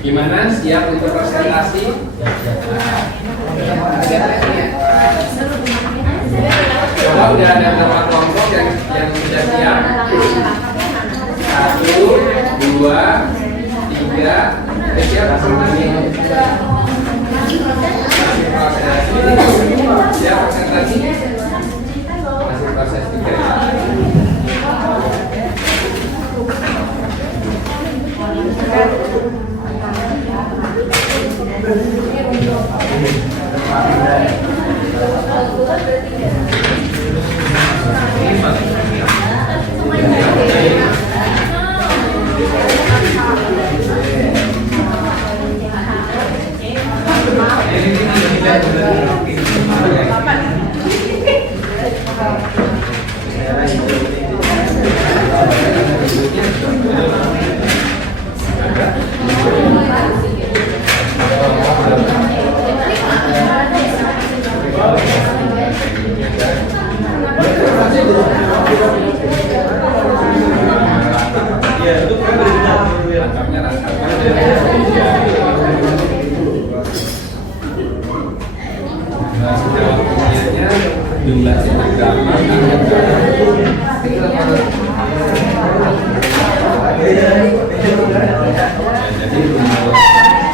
Gimana, siap untuk presentasi? Coba udah ada berapa kelompok yang sudah siap? 1, 2, 3, Siap, presentasi. Siap, presentasi. Masih proses 3 ya. Jumlah berapa? Jadi dunia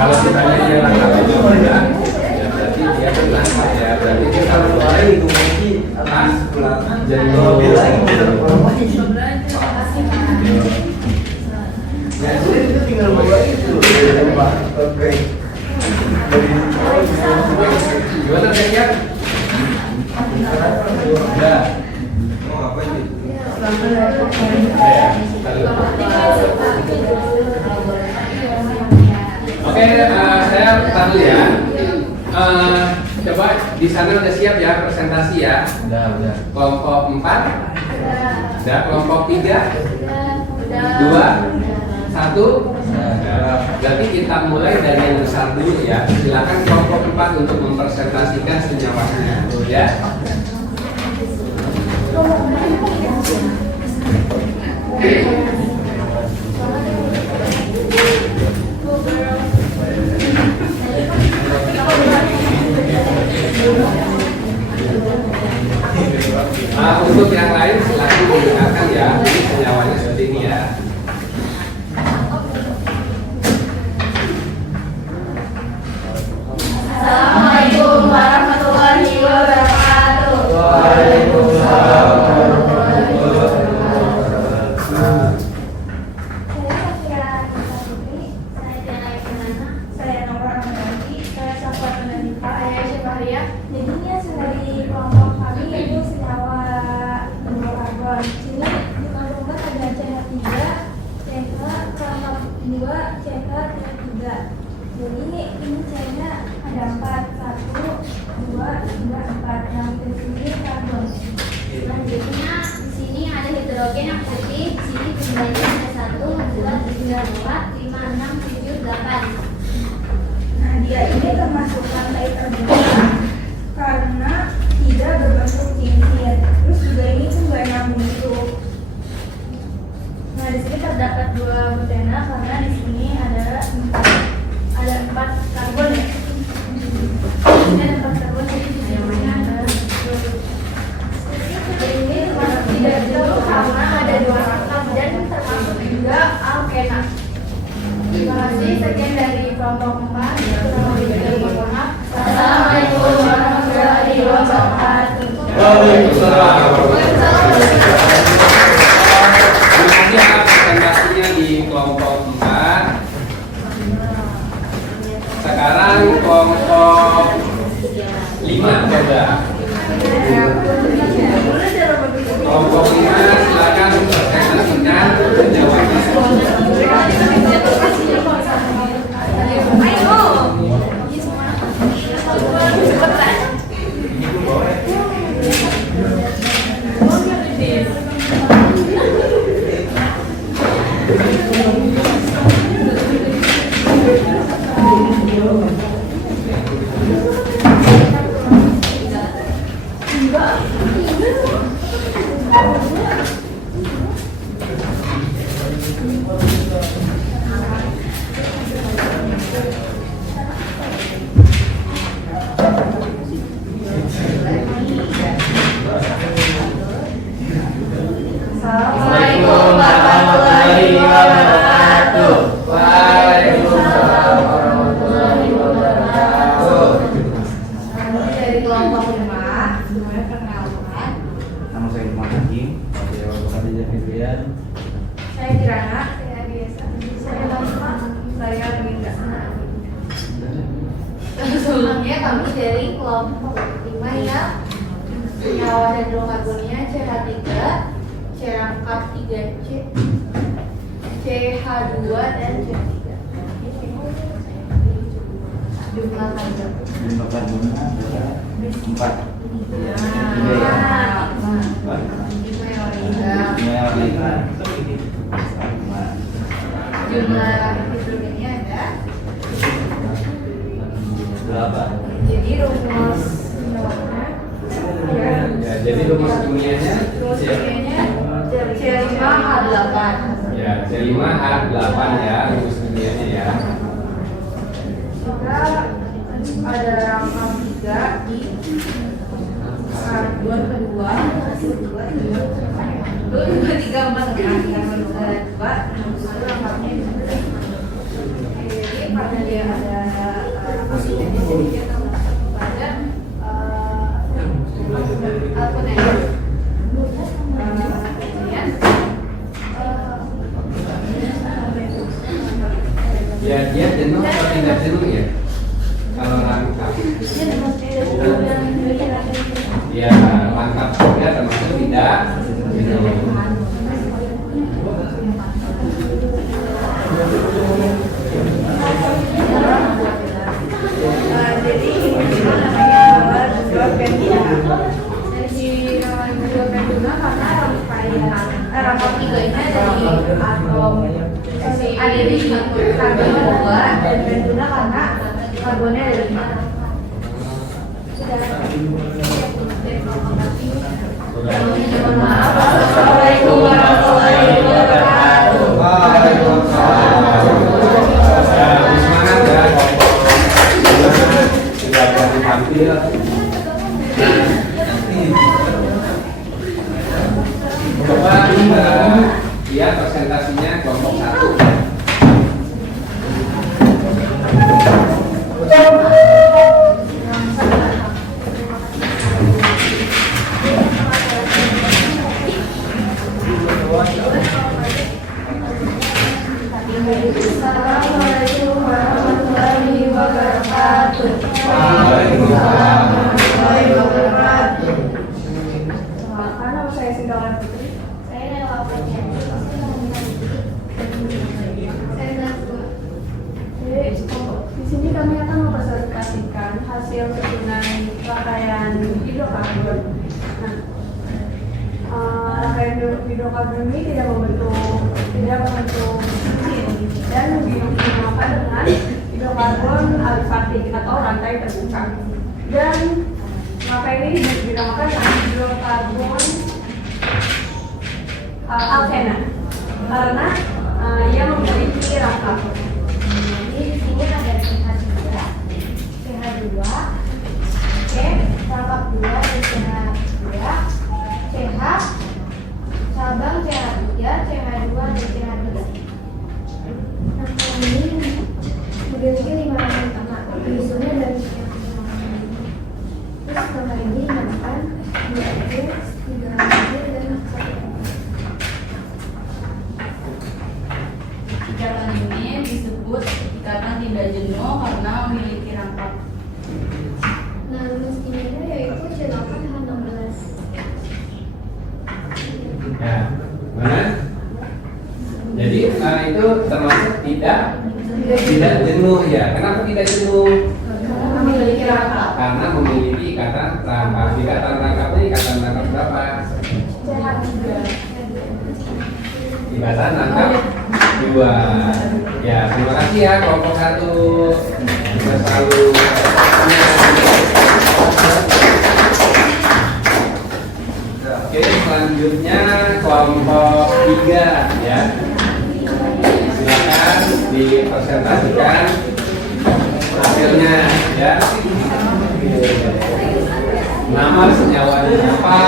Kalau kita dia langkah itu ya berarti dia benar ya berarti dia kalau lain itu mungkin atas belakang jadi bela ya itu tinggal bawa itu oke gimana ya ya mau apa ini Oke, saya tahu ya. Coba di sana udah siap ya presentasi ya. Udah. Kelompok 4, udah. Kelompok 3, Udah. 2, 1. Udah. Berarti kita mulai dari yang besar dulu ya. Silakan kelompok 4 untuk mempresentasikan senyawanya ya. Untuk yang lain silakan menggunakan ya senyawanya seperti ini ya. Assalamualaikum warahmatullahi wabarakatuh. Waalaikumsalam warahmatullahi wabarakatuh. Saya Safira Nisa Putri. Saya Tiana Ikenana. Saya Nora Amanati. Saya Safwa Nandita. Saya Syafahria. Jadinya dari kelompok kami yaitu senyawa hidrokarbon. Di sini di kelompok 4 ada CH3, CH, kelompok 2 CH3. Jadi ini CH-nya ada 4, 1, 2, 3, 4. Yang di sini karbon. Selanjutnya di sini ada hidrogen yang putih. Di sini jumlahnya ada 1, 2, 3, 4, 5, 6, 7, 8. Nah, dia ini termasuk lantai terbuka karena tidak berbentuk cincin. Terus juga ini tuh nggak nyambung gitu. Nah, di sini terdapat 2 butena karena di sini ada 4 karbon ya. Di sini ada 4 karbon jadi di sini ada 2. Ini termasuk tidak jenuh karena ada 2 rangkap dan termasuk juga alkena. Terima kasih. Sekian dari kelompok 4. Kurang lebih dari mohon maaf. Assalamualaikum warahmatullahi wabarakatuh. Waalaikumsalam. Terima kasih atas presentasinya di kelompok 4. Sekarang kelompok 5 coba. Kelompok 5 silakan presentasikan jawabannya. Assalamualaikum warahmatullahi wabarakatuh. Waalaikumsalam warahmatullahi wabarakatuh. Dari kelompok 5, semuanya perkenalkan. Nama saya Lukman Hakim. Saya Khadijah Fitrian. Saya Kirana. Saya Biasa. Saya Lama. Saya Linda. Sebelumnya kami dari kelompok 5 ya. Senyawa hidrokarbonnya CH3, C rangkap 3C, CH2 dan CH3. Jumlah karbon. Jumlah karbonnya adalah 4. Jumlah hidrogennya ada. 8. Jadi rumus senyawanya Ya, jadi rumus kimianya C5H8. ya C5H8 ya rumus kimianya ya. Kita ada rangkap 3 di karbon kedua, lalu 3, 4, karbon kedua, rangkapnya di sini. Jadi karena dia ada positifnya, jadi dia termasuk kepada alkohol. Ya dia jenuh atau tidak jenuh ya? Kalau rangkap, ya rangkap 3 termasuk tidak jenuh. Jadi ini namanya Dari hidrogena karena rangkap tiga ini dari atom ada di karbon 2 dan benduna karena karbonnya ada 5. Maaf. Assalamualaikum warahmatullahi wabarakatuh. Semangat ya. Sudah tampil. Coba lihat presentasinya kelompok 1. Assalamualaikum warahmatullahi wabarakatuh. Waalaikumsalam. Nama saya Sindawan Putri. Saya Nela Putri. Saya Nazwa. Jadi di sini kami akan mempresentasikan hasil susunan rangkaian hidrokarbon. Nah, rangkaian hidrokarbon ini tidak membentuk mesin dan dinamakan dengan hidrokarbon alifatik atau rantai terbuka. Dan rangkaian ini dinamakan dengan hidrokarbon alkena karena ia memiliki rangkap. Jadi di sini ada CH3, CH2, C, rangkap 2 dan CH2, CH, cabang CH3, CH2 dan CH3. Rangkaian ini memiliki 5 rangkaian utama, penyusunnya dari terus rangkaian ini dinamakan 2 3 dan 1. Ikatan ini disebut ikatan tidak jenuh karena memiliki rangkap. Nah, rumus kimianya yaitu C8H16. Ya, mana? Jadi itu termasuk tidak jenuh ya. Kenapa tidak jenuh? Karena memiliki rangkap. Karena memiliki ikatan rangkap. Ikatan rangkapnya ikatan rangkap berapa? CH3. Ikatan rangkap 2. Ya, terima kasih ya kelompok 1. Kita selalu Oke, selanjutnya kelompok 3 ya. Silakan dipresentasikan hasilnya ya. Nama senyawanya apa?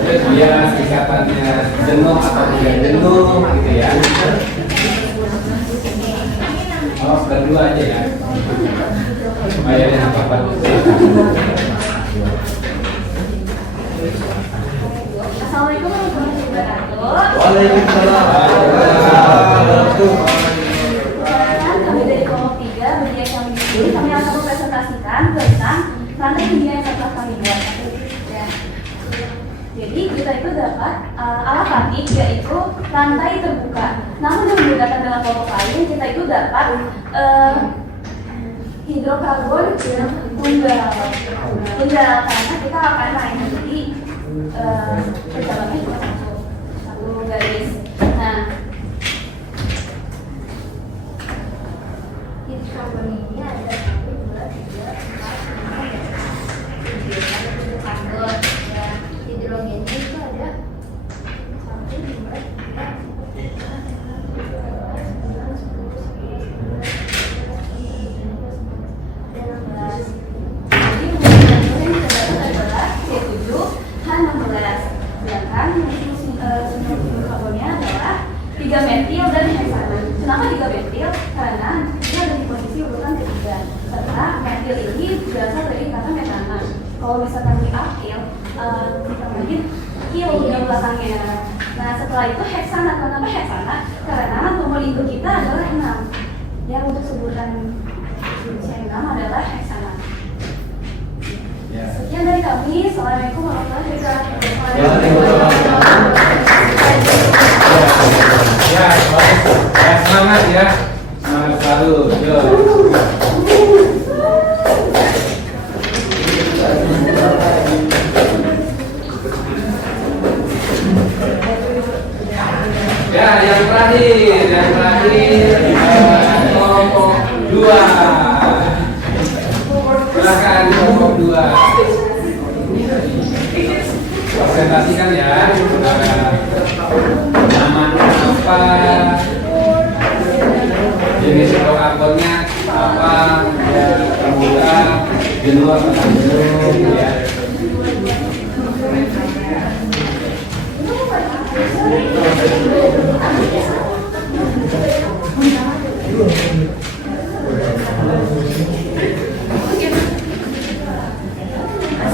Terus dia ikatannya jenuh atau tidak jenuh gitu ya. Oh, berdua aja ya. Bayarnya apa Pak? Assalamualaikum warahmatullahi wabarakatuh. Waalaikumsalam. Sekarang kami dari kelompok 3 bagi yang kami pilih, kami akan mempresentasikan tentang rantai kimia yang telah kami buat. Ya. Jadi kita itu dapat alafatik yaitu rantai terbuka. Namun yang membedakan dengan kelompok lain, kita itu dapat hidrokarbon yang tunggal karena kita akan main jadi perjalanannya cuma satu garis. Nah, hidrokarbon ini ada 1, 2, 3, 4, 5, 6, 7 karbon. Ya, hidrogennya itu ada 1, 2, 3, 3 metil dan heksana. Kenapa 3 metil? Karena dia ada di posisi urutan ketiga. Karena metil ini berasal dari kata metana. Kalau misalkan di akil, ditambahin kil di belakangnya. Nah, setelah itu heksana. Kenapa heksana? Karena nomor induk kita adalah 6. Yang untuk sebutan C6 adalah heksana. Sekian dari kami. Assalamualaikum warahmatullahi wabarakatuh. Ya, baik. Ya, semangat ya. Semangat selalu. Yo. presentasikan ya. Namanya apa? Jenis hidrokarbonnya apa? Ya, terbuka, jenuh atau tak jenuh ya.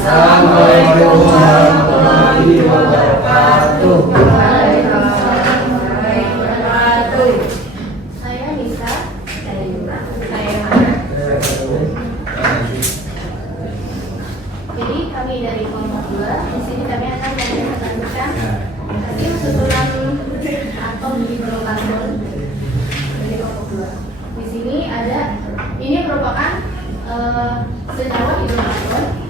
Assalamualaikum warahmatullahi wabarakatuh. Saya Nisa, saya Yura, saya Hana. Jadi kami dari kelompok 2, di sini kami akan mempresentasikan tadi susunan atom hidrokarbon dari kelompok 2. Di sini ada, ini merupakan senyawa hidrokarbon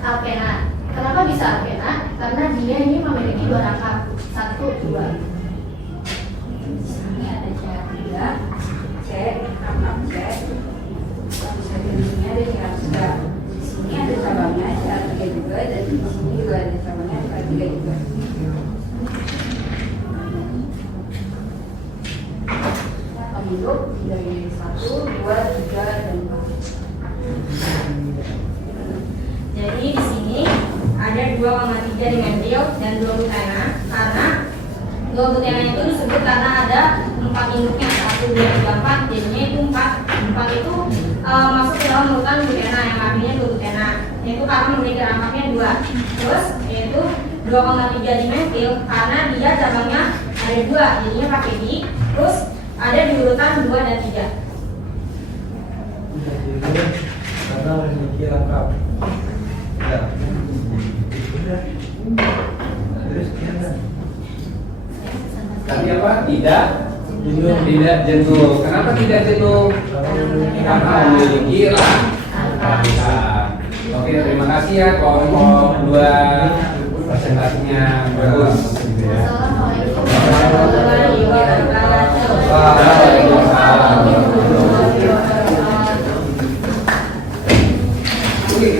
alkena. Kenapa bisa alkena? Karena dia ini memiliki 2 rangka, 1, 2. Ini ada CH3, C, rangkap C, lalu satunya ada CH3. Di sini ada cabangnya CH3 juga, dan di sini juga ada cabangnya CH3 juga. Pembentuk dari 1, 2, 3, dan 4. Jadi di sini ada 2,3 dimetil dan 2 butana, karena 2 butana itu disebut karena ada 4 induknya, 1, 2, 3, 4, jadinya itu 4. 4 itu masuk ke dalam urutan butana yang artinya 2 butana, yaitu karena memiliki rangkapnya 2. Terus yaitu 2,3 dimetil karena dia cabangnya ada 2, jadinya pakai di. Terus ada di urutan 2 dan 3. Karena memiliki lengkap. Ya. Terus gimana? Tadi apa? Tidak Jenuh. tidak jenuh. Kenapa tidak jenuh? Karena memiliki rangka. Oke, terima kasih ya kelompok 2, presentasinya bagus gitu ya. Assalamualaikum warahmatullahi wabarakatuh. Waalaikumsalam. Oke,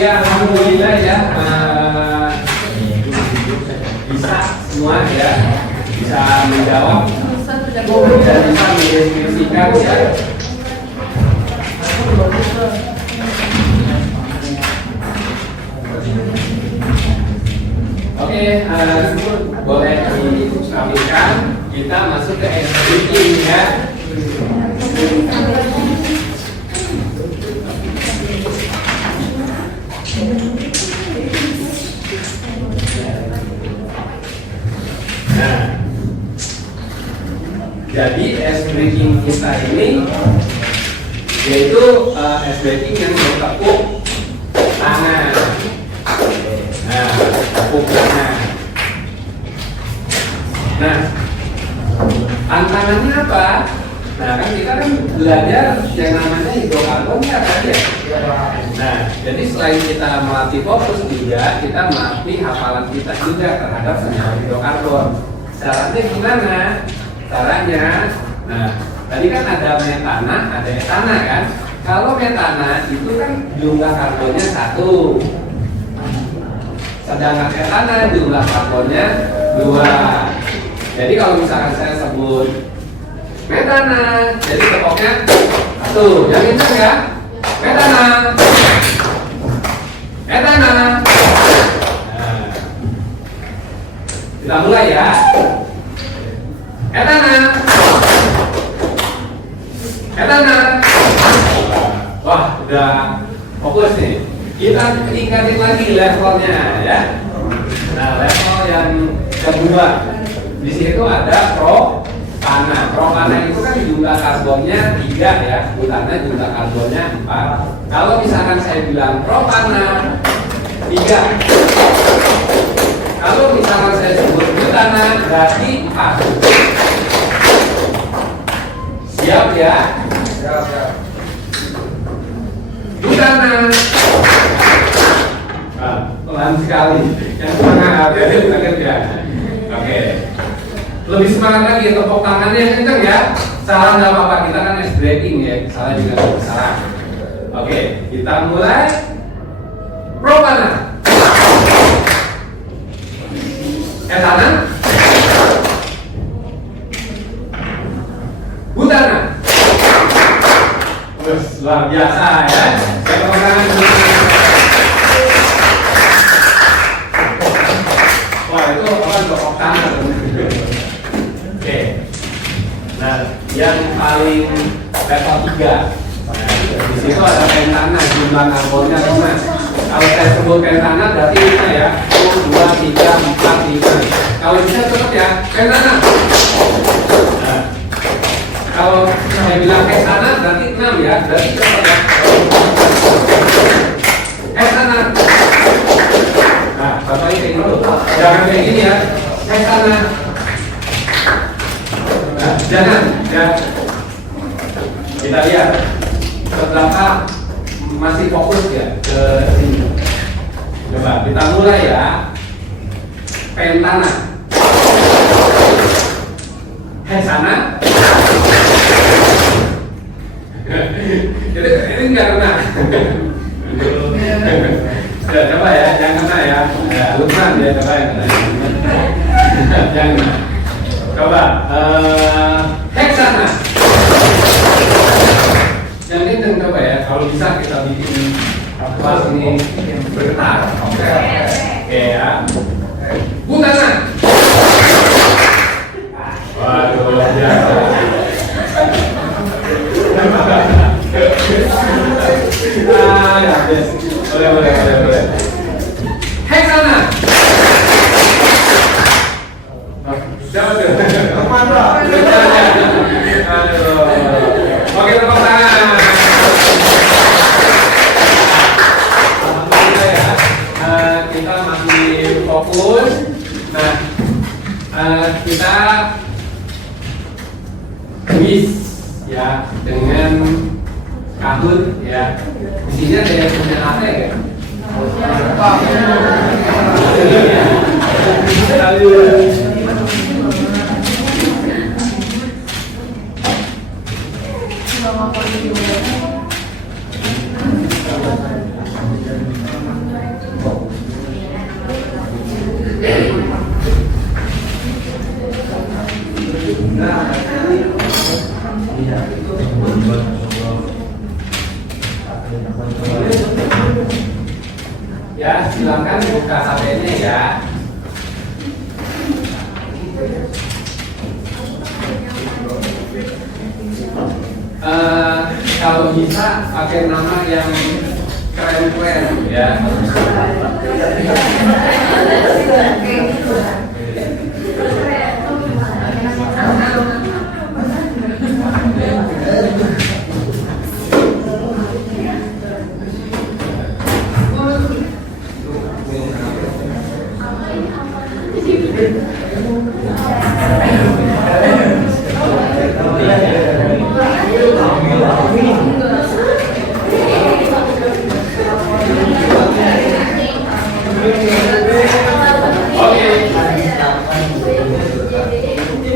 ya alhamdulillah ya bisa semua ya, bisa menjawab dan bisa mendeskripsikan ya. Oke, boleh dikabinkan, kita masuk ke SBK ya. Nah, jadi ice breaking kita ini yaitu ice breaking yang bertepuk tangan. Nah, tepuk tangan. Nah, tantangannya apa? Nah, kan kita kan belajar yang namanya hidrokarbon ya kan ya. Nah, jadi selain kita melatih fokus juga, kita melatih hafalan kita juga terhadap senyawa hidrokarbon. Caranya gimana? Caranya, nah tadi kan ada metana, ada etana kan. Kalau metana itu kan jumlah karbonnya 1, sedangkan etana jumlah karbonnya 2. Jadi kalau misalkan saya sebut metana, jadi tepoknya 1, yang itu ya, metana, etana. Nah, kita mulai ya. Etana, etana. Wah, udah fokus nih. Kita tingkatin lagi levelnya ya. Nah, level yang kedua, di situ ada propana. Propana itu kan jumlah karbonnya 3 ya, butana jumlah karbonnya 4. Kalau misalkan saya bilang propana 3, kalau misalkan saya sebut butana berarti 4. Siap ya? Siap. Butana sana. Pelan sekali. Yang semangat ya, semangat ya. Oke. Lebih semangat lagi, tepuk tangannya yang kenceng ya. Salah nggak apa-apa, kita kan ice breaking ya. Salah juga nggak salah. Oke, kita mulai. Pro kanan. Kanan. Butana. Luar biasa ya. Tepuk tangan dulu. Wah itu apa tepuk tangan. Oke. Nah, yang paling level 3. Di situ ada pentana, jumlah nomornya 5. Kalau saya sebut pentana berarti 5 ya. 1, 2, 3, 4, 5. Kalau bisa tetap ya, pentana. Nah, kalau saya bilang sana berarti 6 ya, berarti tetap ya. Sana. Nah, bapaknya kayak gitu. Jangan kayak gini ya. Sana. Nah, jangan ya. Kita lihat seberapa masih fokus ya ke sini. Coba kita mulai ya. Pentana. Sana. Ini enggak kena. Ya, coba ya, jangan kena ya. Ya, Lukman ya, coba yang kena. Jangan kena. Coba, heksana. Yang kenceng coba ya. Kalau bisa kita bikin kelas ini bergetar. Oke ya. Butana. Waduh, luar biasa. Ya, yes. Boleh. Heksana. Siapa tuh? Aduh. Oke, tepuk tangan. Alhamdulillah ya. Kita masih fokus. Nah, kita quiz ya dengan Kahut ya. Di sini ada yang punya AC ya? Ya, silakan buka HP-nya ya. Kalau bisa pakai nama yang keren-keren ya.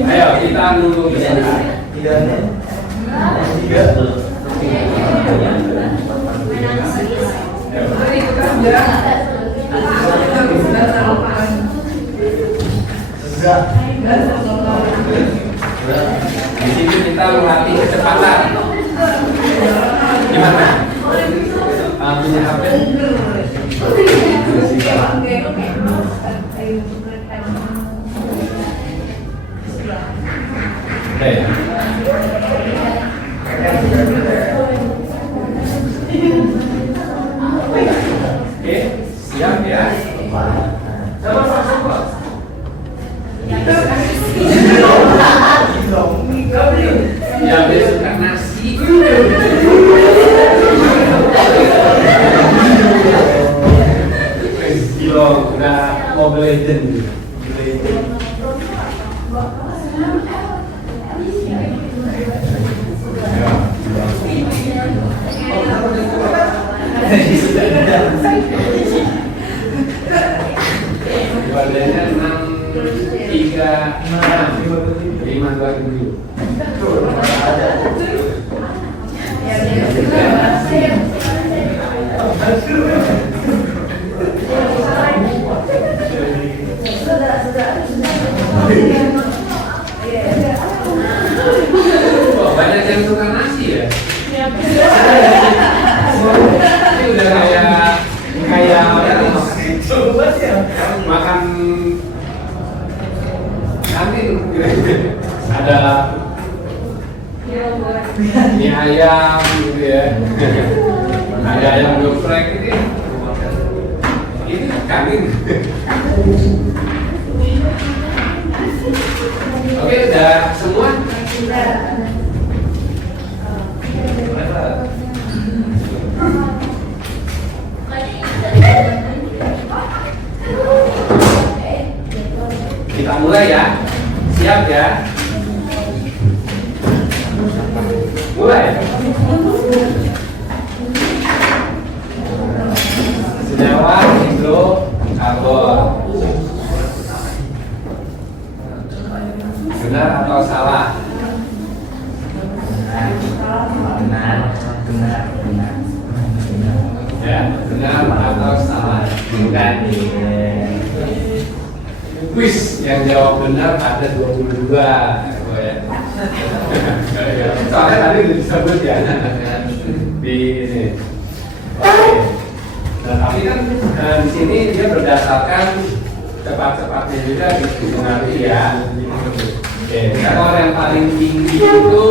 Ayo kita nunggu di sana. Di sini kita melatih kecepatan. Gimana? Punya HP? Oke, siap ya. Coba. Ya, besok nasi. Kilo udah Mobile Legend. Badannya 636 banyak yang suka nasi ya. Ini udah kayak makan kantin ada mie ayam gitu ya, ada ayam geprek gitu. Ini kantin. Oke, udah semua. Kita mulai ya. Siap ya? Mulai. Senyawa hidrokarbon. Benar atau salah? Benar. Ya, benar atau salah? Bukan. Kuis yang jawab benar ada 22. Ya. Soalnya tadi udah disebut ya di ini. Oke. Nah, tapi kan di sini dia berdasarkan cepat-cepatnya juga dipengaruhi ya. Oke, skor yang paling tinggi itu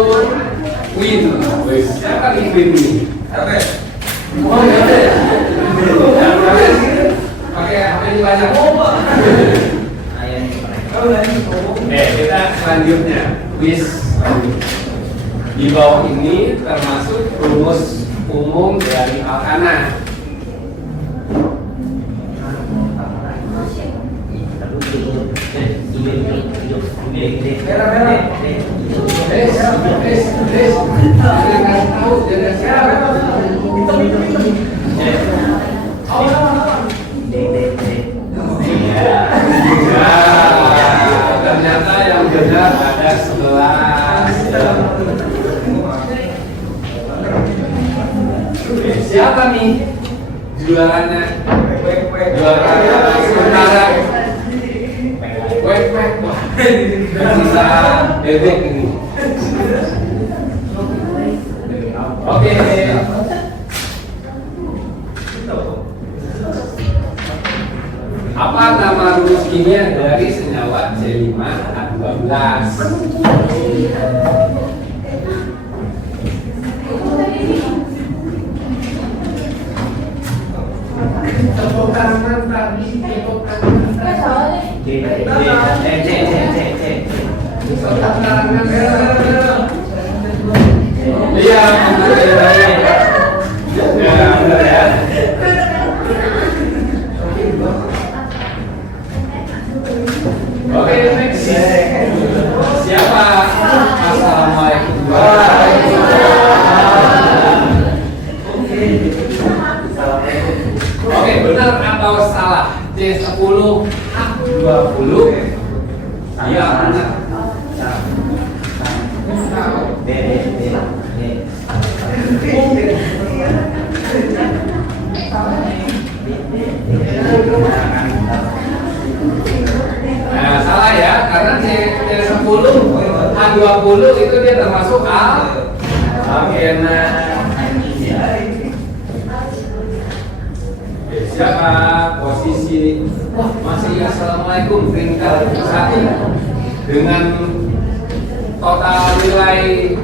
Win. Wis, siapa nih Win ini? Apa? Oh, ya deh. Oke, HP ini banyak. Kita selanjutnya quiz. Di bawah ini termasuk rumus umum dari alkana. Ternyata yang benar ada 11. Siapa nih juaranya? Juara sementara. Wah, bisa bebek ini. Oke. Apa nama rumus kimia dari senyawa C5H12? Tepuk tangan tadi, tepuk tangan. Iya, benar ya. Oke, next. Siapa? Assalamualaikum. Oke, benar atau salah? C10H20. Iya, benar. Nah, salah ya, karena C10H20 itu dia termasuk alkena. Siapa posisi? Wah, masih assalamualaikum peringkat 1 dengan total nilai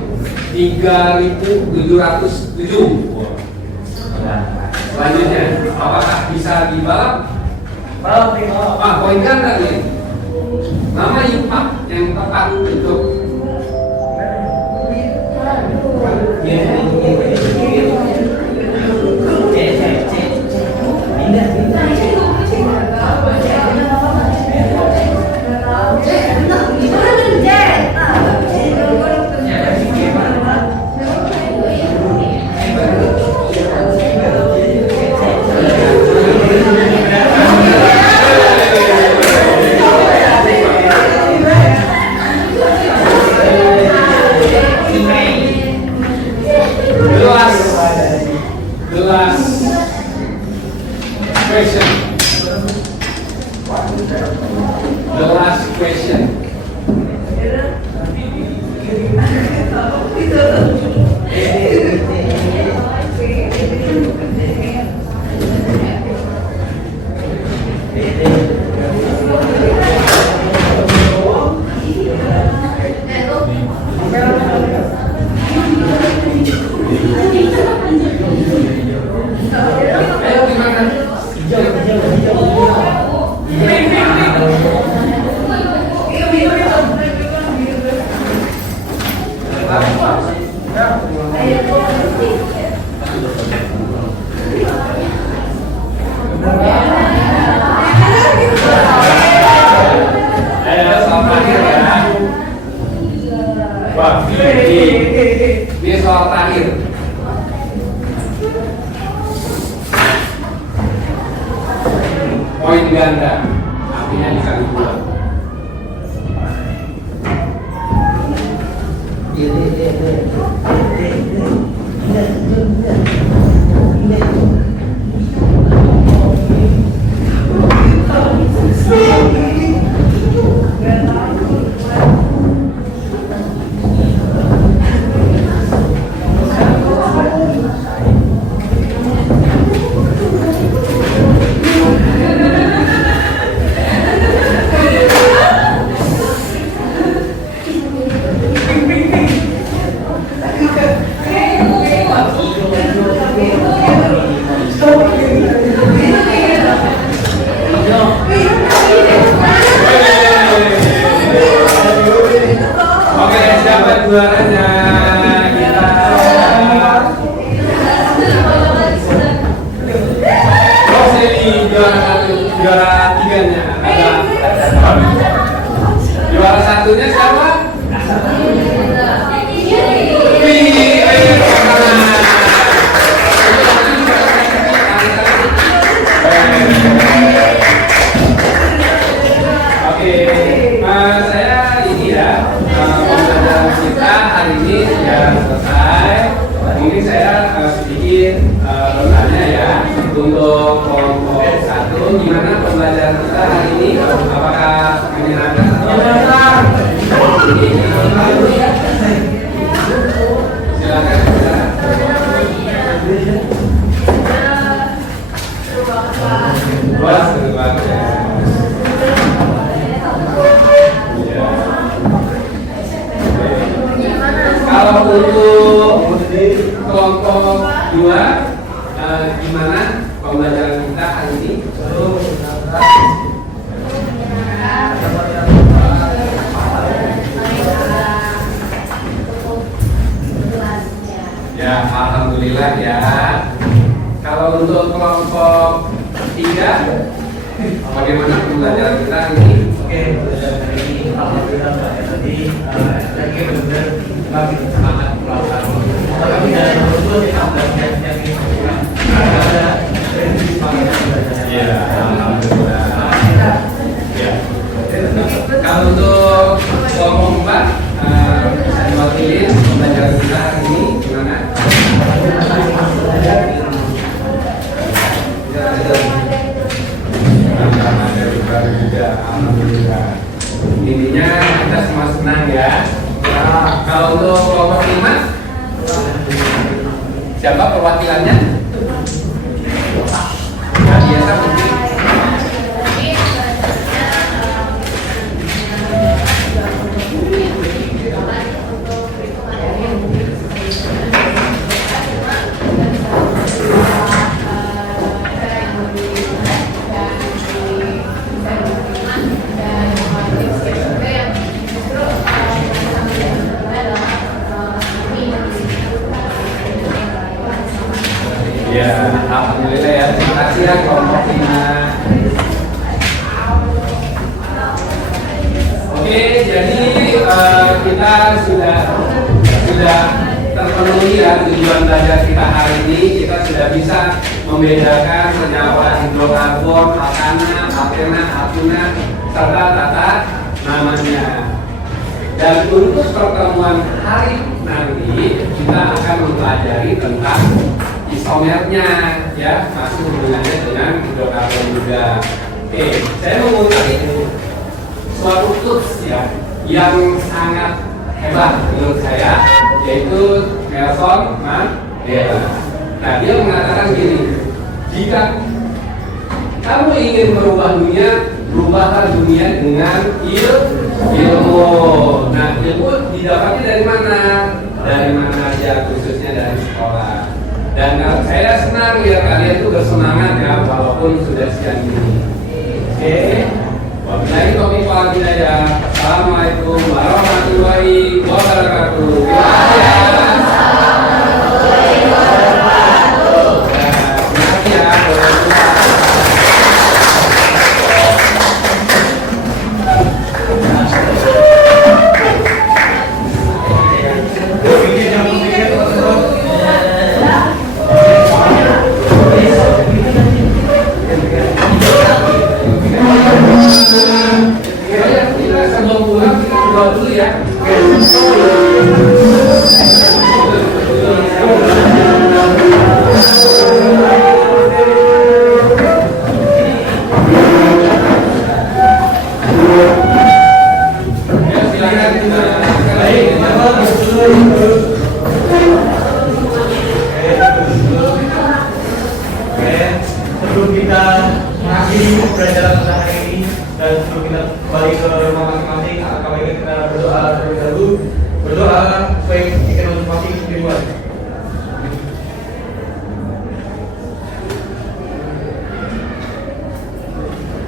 3.707. Selanjutnya, apakah bisa dibalap? Poin kan tadi. Nama IPA yang tepat untuk The last question. The last question. Ayo gimana? Ayo soal terakhir ya. Wah, ini soal terakhir. Poin ganda, artinya dikali 2. Oke, siapa juaranya? Kita. Oh, Seli juara 1, juara 3-nya. Juara 1-nya siapa? Wih, ayo Oke, saya ini ya, pembelajaran kita hari ini sudah selesai. Mungkin saya sedikit bertanya ya untuk kelompok 1, gimana pembelajaran kita hari ini? Apakah menyenangkan atau silakan. Wah, seru banget ya. Kalau untuk kelompok 2, gimana pembelajaran kita hari ini? Ya, alhamdulillah ya. Kalau untuk kelompok 3, bagaimana pembelajaran kita hari ini? Oke, pembelajaran hari ini alhamdulillah Mbak ya, tadi lagi benar-benar makin semangat melakukan. Kami dalam betul kita belajar yang ada semangat belajar. Ya, alhamdulillah. Ya. Kalau untuk kelompok 4, saya mewakili pembelajaran kita hari ini gimana? Alhamdulillah. Intinya kita semua senang ya. Kalau untuk kelompok 5, siapa perwakilannya? Nah, biasa mungkin. Ya, alhamdulillah ya. Terima kasih ya kelompok 5. Oke, jadi kita sudah terpenuhi ya tujuan belajar kita hari ini. Kita sudah bisa membedakan senyawa hidrokarbon, alkana, alkena, alkuna, serta tata namanya. Dan untuk pertemuan hari nanti kita akan mempelajari tentang isomernya ya, masih hubungannya dengan hidrokarbon juga. Oke, saya mau ngulangi suatu tools ya yang sangat hebat menurut saya, yaitu Nelson Mandela. Nah, dia mengatakan gini, jika kamu ingin merubah dunia, rubahlah dunia dengan ilmu. Nah, ilmu didapatnya dari mana? Dari mana aja, khususnya dari sekolah. Dan saya senang lihat kalian tuh bersemangat ya, walaupun sudah siang ini. Oke, wabillahi taufiq wal hidayah. Assalamualaikum warahmatullahi wabarakatuh. Kita sebelum pulang kita berdoa dulu ya. Sebelum kita mengakhiri pembelajaran pada hari ini dan sebelum kita kembali ke rumah masing-masing, alangkah baiknya kita berdoa terlebih dahulu. Berdoa supaya kita masing-masing diribuan.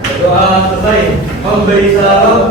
Berdoa selesai. Memberi salam.